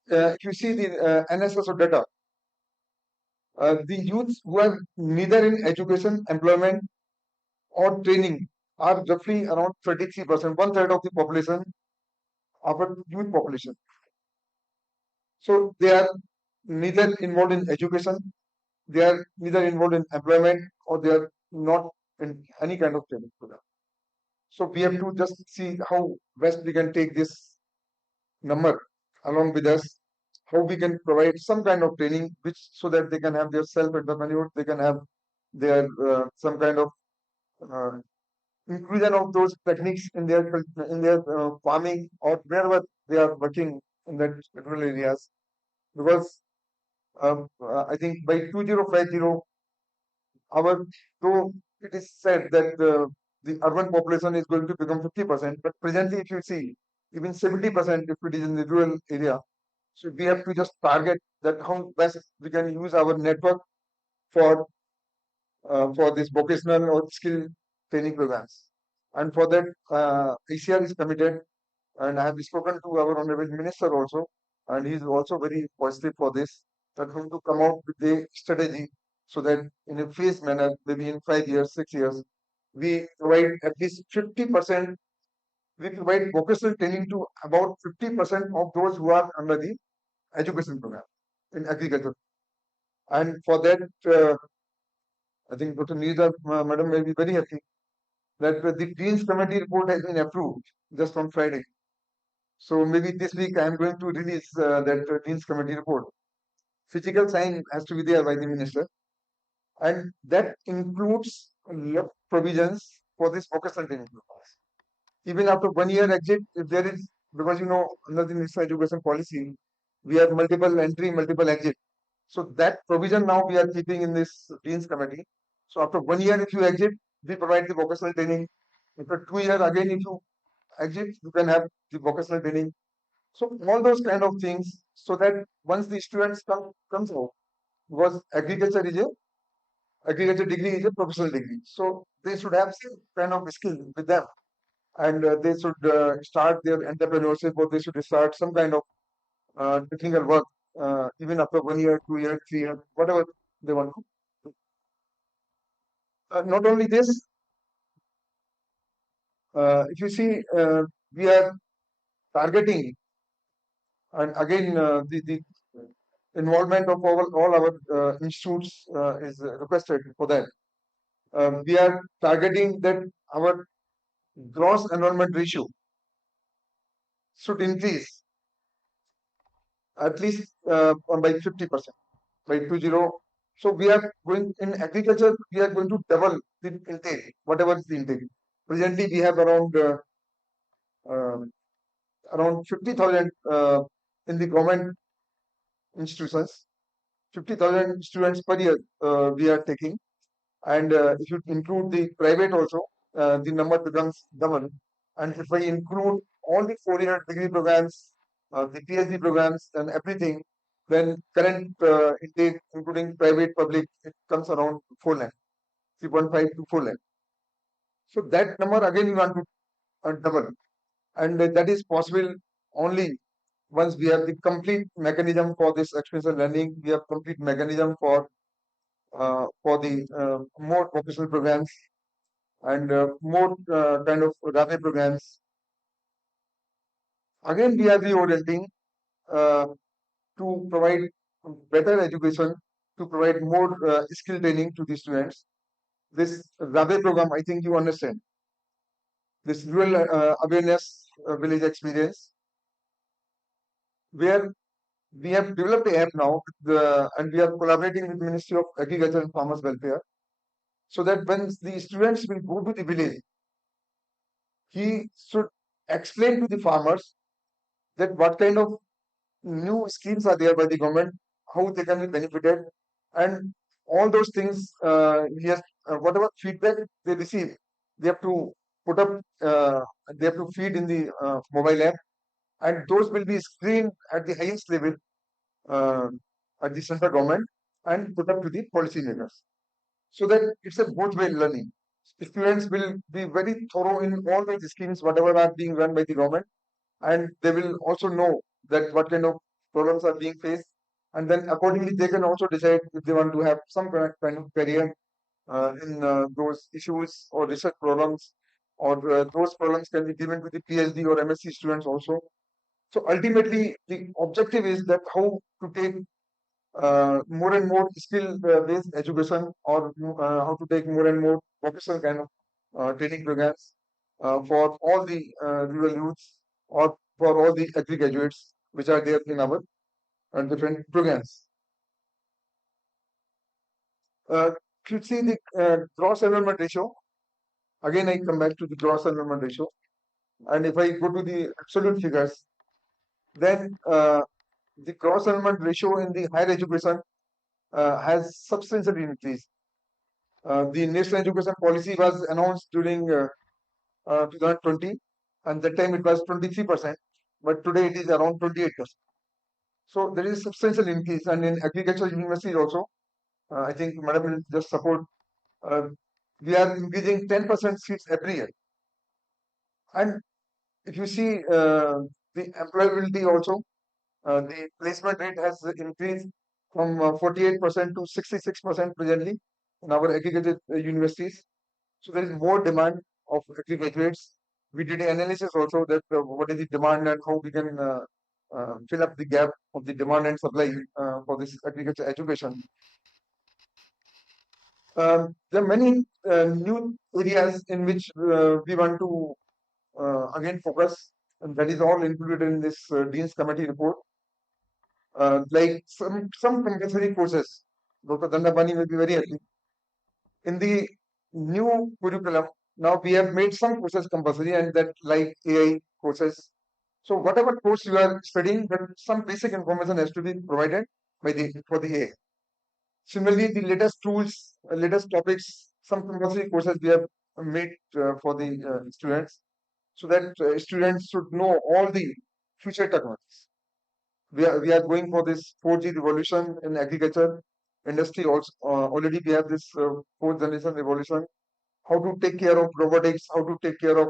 If you see the NSSO data, the youths who are neither in education, employment, or training are roughly around 33%, one third of the population, our youth population. So they are neither involved in education, they are neither involved in employment, or they are not in any kind of training program. So we have to just see how best we can take this number along with us, how we can provide some kind of training, which so that they can have their self-entrepreneur, they can have their some kind of uh, inclusion of those techniques in their farming or wherever they are working in that rural areas. Because I think by 2050, our though it is said that the urban population is going to become 50%, but presently, if you see, even 70% if it is in the rural area. So we have to just target that how best we can use our network for this vocational or skill training programs. And for that, ICR is committed, and I have spoken to our honorable minister also, and he is also very positive for this. That going to come out with a strategy so that in a phased manner, maybe in 5 years, 6 years, we provide at least 50%. We provide vocational training to about 50% of those who are under the education program in agriculture. And for that, I think Dr. Neeta, madam, may be very happy that the Dean's Committee report has been approved just on Friday. So maybe this week I am going to release that Dean's Committee report. Physical sign has to be there by the minister, and that includes a lot of provisions for this vocational training programs. Even after 1 year exit, if there is, because under the national education policy, we have multiple entry, multiple exit. So that provision now we are keeping in this Dean's Committee. So after 1 year, if you exit, we provide the vocational training. After 2 years, again, if you exit, you can have the vocational training. So all those kind of things, so that once the students comes out, because agriculture degree is a professional degree, so they should have some kind of skill with them, and they should start their entrepreneurship, or they should start some kind of technical work, even after 1 year, 2 year, 3 year, whatever they want to. Not only this, if you see, we are targeting, and again, the involvement of all our institutes is requested for that. We are targeting that our gross enrollment ratio should increase at least by 50% by 20. So we are going in agriculture, we are going to double the intake, whatever is the intake. Presently, we have uh, around 50,000 in the government institutions, 50,000 students per year we are taking. And if you include the private also, the number becomes double. And if I include all the 4 year degree programs, the PhD programs, and everything, then current intake, including private, public, it comes around 4 lakh, 3.5 to 4 lakh. So that number again you want to double, and that is possible only once we have the complete mechanism for this experiential learning. We have complete mechanism for the more vocational programs and more kind of rapid programs. Again, we are reorienting uh, to provide better education, to provide more skill training to the students. this Rabe program, I think you understand. This rural awareness village experience, where we have developed an app now, and we are collaborating with Ministry of Agriculture and Farmers Welfare, so that when the students will go to the village, he should explain to the farmers that what kind of new schemes are there by the government, how they can be benefited, and all those things. Yes, whatever feedback they receive, they have to put up, they have to feed in the mobile app, and those will be screened at the highest level uh, at the central government and put up to the policymakers, so that it's a both way learning. Students will be very thorough in all the schemes, whatever are being run by the government, and they will also know that what kind of problems are being faced, and then accordingly they can also decide if they want to have some kind of career in those issues or research problems, or those problems can be given to the PhD or MSc students also. So ultimately, the objective is that how to take more and more skill-based education, or how to take more and more professional kind of training programs for all the rural youths, or for all the agri graduates which are there in our different programs. If you see the gross enrollment ratio, again I come back to the gross enrollment ratio, and if I go to the absolute figures, then the gross enrollment ratio in the higher education has substantially increased. The national education policy was announced during 2020, and that time it was 23%, but today it is around 28%. So there is substantial increase, and in agricultural universities also, I think Madam will just support. Uh, we are increasing 10% seats every year, and if you see the employability also, the placement rate has increased from 48% to 66% presently in our agriculture universities. So there is more demand of agri graduates. We did an analysis also that what is the demand and how we can fill up the gap of the demand and supply for this agriculture education. There are many new areas in which we want to again focus, and that is all included in this Dean's Committee report. Like some compulsory courses. Dr. Dandapani will be very happy. In the new curriculum, now we have made some courses compulsory, and that like AI courses. So whatever course you are studying, that some basic information has to be provided by the for the AI. Similarly, the latest tools, latest topics, some compulsory courses we have made for the students, so that students should know all the future technologies. We are going for this 4G revolution in agriculture industry also. Already we have this fourth generation revolution. How to take care of robotics, how to take care of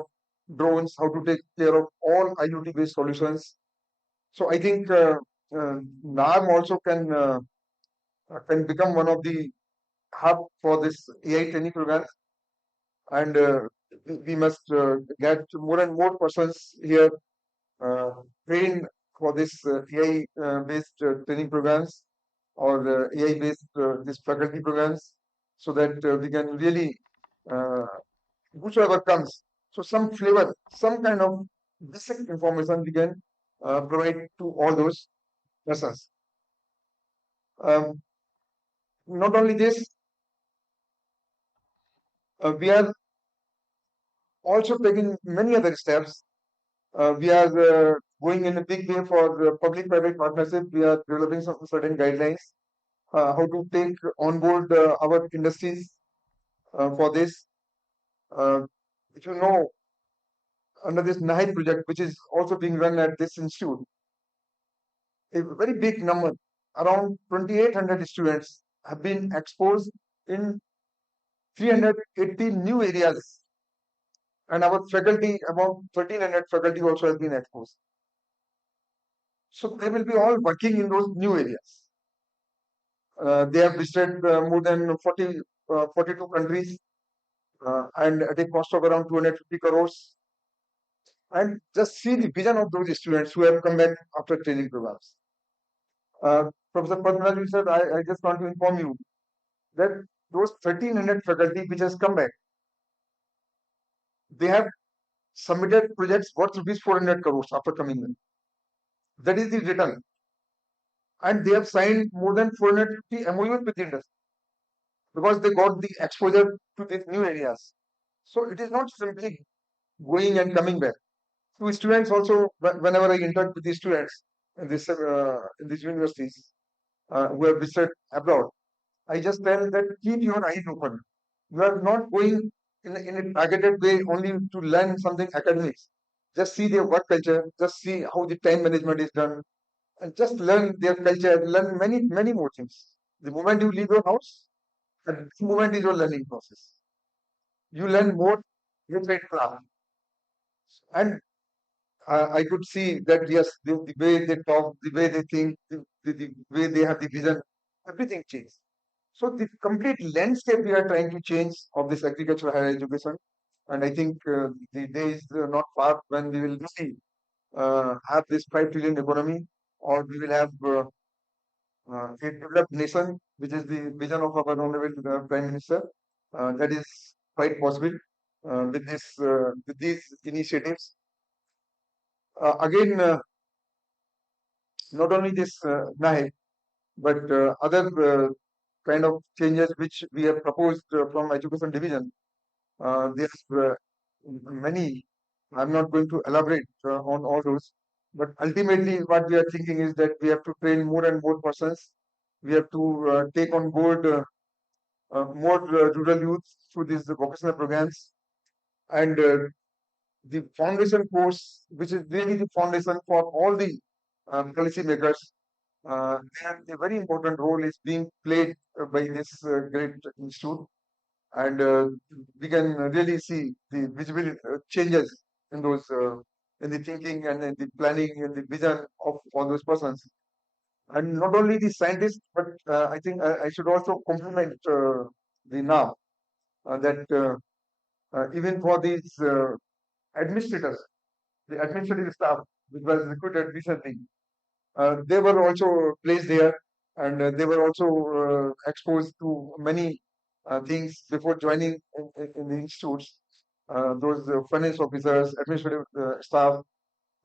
drones, how to take care of all IoT based solutions. So I think NARM also can become one of the hub for this AI training program, and we must get more and more persons here uh, trained for this AI based training programs, or AI based this faculty programs, so that we can really, uh, whosoever comes, so some flavor, some kind of basic information we can provide to all those persons. Um, Not only this, we are also taking many other steps. We are going in a big way for public-private partnership. We are developing some certain guidelines how to take on board our industries for this. Uh, if you know, under this NAHI project, which is also being run at this institute, a very big number, around 2,800 students have been exposed in 380 new areas, and our faculty, about 1,300 faculty also has been exposed. So they will be all working in those new areas. They have visited more than 42 countries, and at a cost of around 250 crores. And just see the vision of those students who have come back after training programs. Professor Padmanabhan said, I just want to inform you that those 1300 faculty which has come back, they have submitted projects worth rupees 400 crores after coming in. That is the return. And they have signed more than 450 MOUs with the industry because they got the exposure to these new areas. So it is not simply going and coming back. To students also, whenever I interact with the students in these universities who have visited abroad, I just tell that keep your eyes open. You are not going in a targeted way only to learn something academics. Just see their work culture, just see how the time management is done, and just learn their culture, learn many more things. The moment you leave your house, at this moment is your learning process. You learn more with great class. And I could see that yes, the way they talk, the way they think, the way they have the vision, everything changed. So the complete landscape we are trying to change of this agricultural higher education, and I think the day is not far when we will really have this 5 trillion economy, or we will have a developed nation, which is the vision of our honorable Prime Minister. That is quite possible with these initiatives. Again, not only this NAHED, but other kind of changes which we have proposed from Education Division. There's many. I'm not going to elaborate on all those, but ultimately, what we are thinking is that we have to train more and more persons. We have to take on board more rural youth through these vocational programs, and the foundation course, which is really the foundation for all the policy makers. And a very important role is being played by this great institute, and we can really see the visible changes in those in the thinking and in the planning and the vision of all those persons. And not only the scientists, but I think I should also compliment the NAM that even for these administrators, the administrative staff which was recruited recently, they were also placed there, and they were also exposed to many things before joining in the institutes. Those finance officers, administrative staff,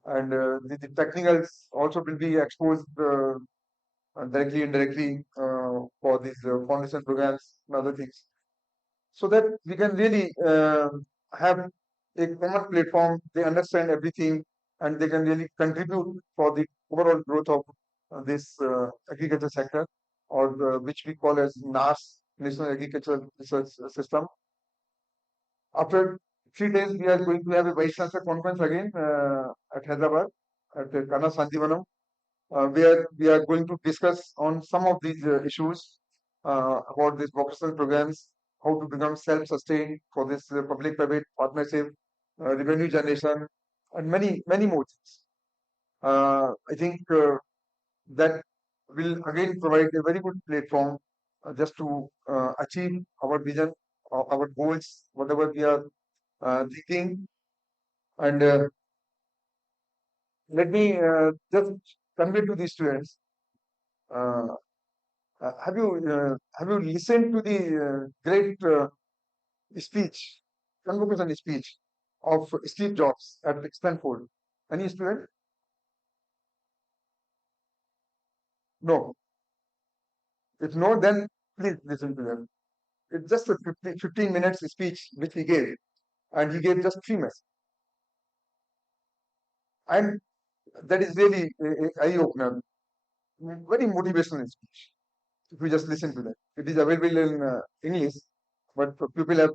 and the technicals also will be exposed directly and indirectly for these foundation programs and other things, so that we can really have a common platform. They understand everything, and they can really contribute for the overall growth of this agriculture sector, or which we call as NAS, National Agricultural Research System. After 3 days, we are going to have a Vice Chancellor conference again at Hyderabad at Kana Sandivanam, where we are going to discuss on some of these issues about these vocational programs, how to become self-sustained for this public-private partnership, revenue generation, and many more things. I think that will again provide a very good platform just to achieve our vision, our goals, whatever we are thinking. And let me just convey to the students. Uh, have you listened to the great speech, convocation speech of Steve Jobs at Stanford? Any student? No. If no, then please listen to them. It's just a 15 minutes speech which he gave, and he gave just 3 minutes. And that is really an eye opener, very motivational speech. If you just listen to that, it is available in English, but people have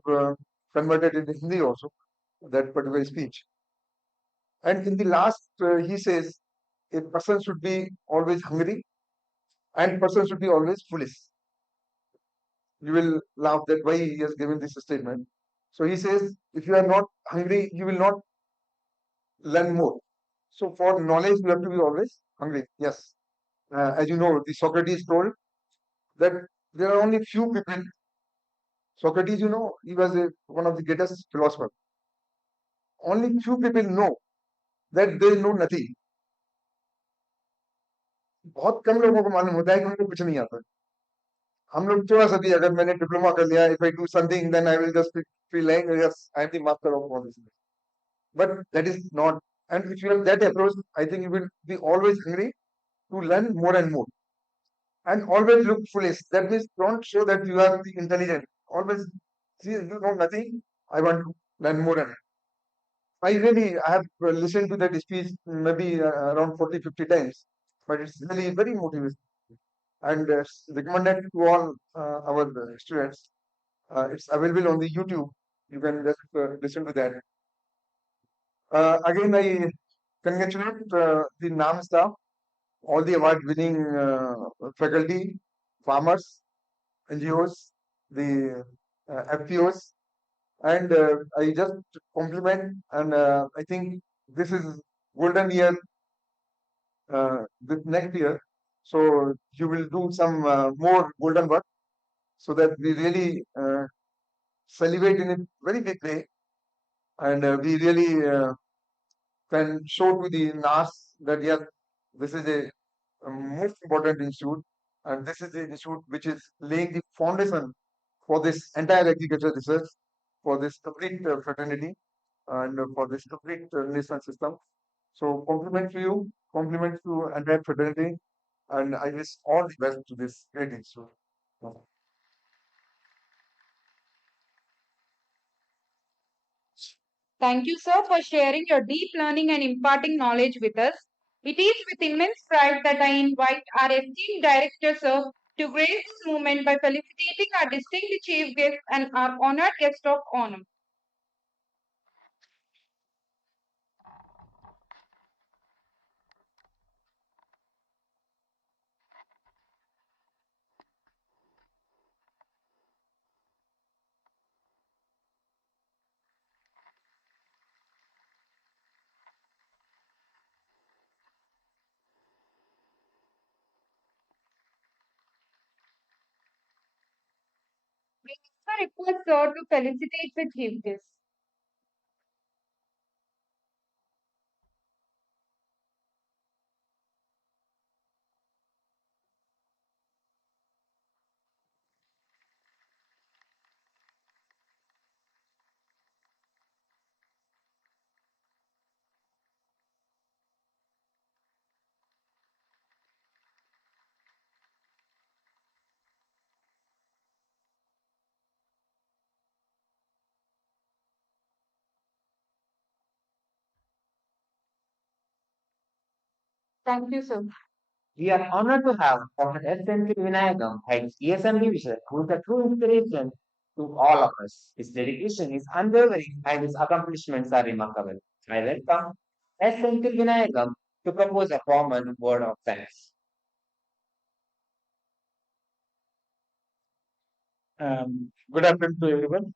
converted it in Hindi also, that particular speech. And in the last, he says, a person should be always hungry and person should be always foolish. You will laugh that why he has given this statement. So he says, if you are not hungry, you will not learn more. So for knowledge, you have to be always hungry. Yes. As you know, the Socrates told that there are only few people. Socrates, you know, he was one of the greatest philosophers. Only few people know that they know nothing. बहुत कम लोगों को मालूम होता है कि उनको कुछ नहीं आता. हम लोग थोड़ा सा भी अगर मैंने डिप्लोमा कर लिया, if I do something, then I will just feel like yes, I am the master of all this. But that is not. And if you have that approach, I think you will be always hungry to learn more and more, and always look foolish. That means don't show that you are the intelligent. Always see you know nothing. I want to learn more and more. I have listened to that speech maybe around 40, 50 times, but it's really very motivating and recommended to all our students. It's available on the YouTube. You can just listen to that. Again, I congratulate the NAM staff, all the award-winning faculty, farmers, NGOs, the FPOs, and I just compliment and I think this is golden year this next year. So you will do some more golden work so that we really celebrate in a very big way and we really can show to the NAS that yes, this is a most important institute and this is the institute which is laying the foundation for this entire agriculture research, for this complete fraternity and for this complete nation system. So compliment to entire fraternity, and I wish all the best to this great institute. Thank you, sir, for sharing your deep learning and imparting knowledge with us. It is with immense pride that I invite our esteemed director, sir, to grace this moment by felicitating our distinguished chief guest and our honored guest of honor. We also request sir to felicitate the chief guest. Thank you, sir. We are honored to have Dr. S. Vinayagam, head ESM division, who is a true inspiration to all of us. His dedication is unwavering and his accomplishments are remarkable. I welcome S. Vinayagam to propose a common word of thanks. Good afternoon to everyone.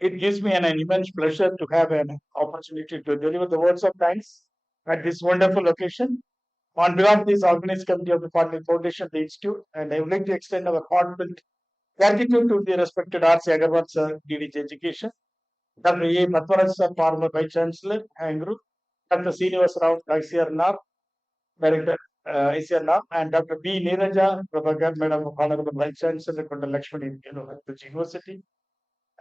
It gives me an immense pleasure to have an opportunity to deliver the words of thanks at this wonderful occasion. On behalf of this organized committee of the Partner Foundation, the Institute, and I would like to extend our heartfelt gratitude to the respected R.C. Agarwal sir, DDG Education, Dr. A. Patwaraj sir, former Vice Chancellor, Angru, Dr. Srinivas Rao, ICAR-NAARM, Director, ICAR-NAARM, and Dr. B. Neeraja Prabhakar, Madam Honorable Vice Chancellor, Kundal Lakshmani University,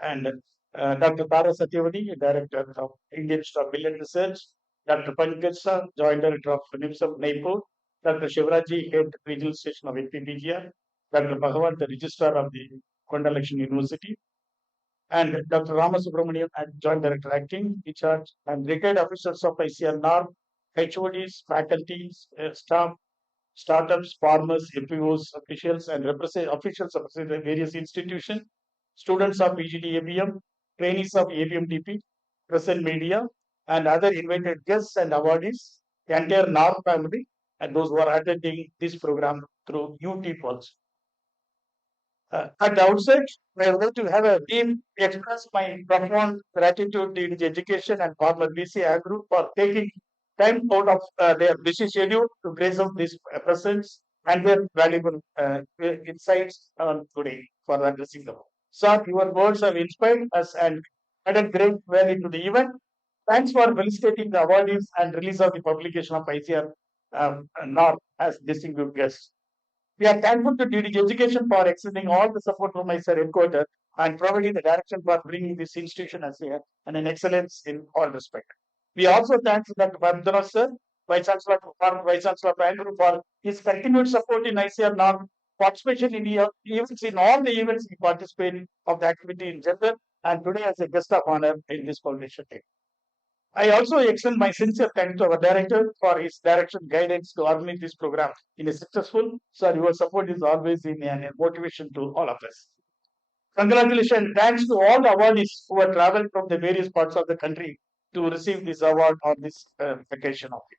and Dr. Tara Satyavati, Director of Indian Stock Billion Research, Dr. Pankaj Shah, Joint Director of NIMSM Naipur, Dr. Shivraji, Head Regional Station of APPGR, Dr. Bhagavan, the Registrar of the Kondalakshan University, and Dr. Ramasubramanian, Joint Director Acting, in charge, and retired officers of ICR-NAARM, HODs, faculties, staff, startups, farmers, FPOs, officials, and officials of various institutions, students of PGD ABM, trainees of ABMDP, present media, and other invited guests and awardees, the entire NARM family, and those who are attending this program through YouTube also. At the outset, I would like to have a deep express my profound gratitude to the education and former BC Agro for taking time out of their busy schedule to grace of this presence and their valuable insights on today for addressing them. Sir, your words have inspired us and added great value to the event. Thanks for felicitating the awardees and release of the publication of ICR North as distinguished guests. We are thankful to DDG Education for extending all the support from my sir headquarters and providing the direction for bringing this institution as here and an excellence in all respect. We also thank Dr. Padmara sir, Vice Chancellor Andrew for his continued support in ICAR-NAARM, participation in the events, in all the events he participated of the activity in general, and today as a guest of honor in this foundation day. I also extend my sincere thanks to our director for his direction guidance to organize this program in a successful. Sir, your support is always in a motivation to all of us. Congratulations, thanks to all the awardees who have traveled from the various parts of the country to receive this award on this occasion of it.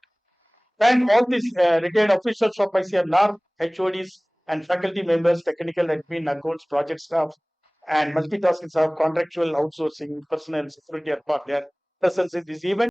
Thank all these retired officials of ICAR-NAARM, HODs, and faculty members, technical admin, accounts, project staff, and multitasking staff, contractual outsourcing, personnel, security for their presence in this event.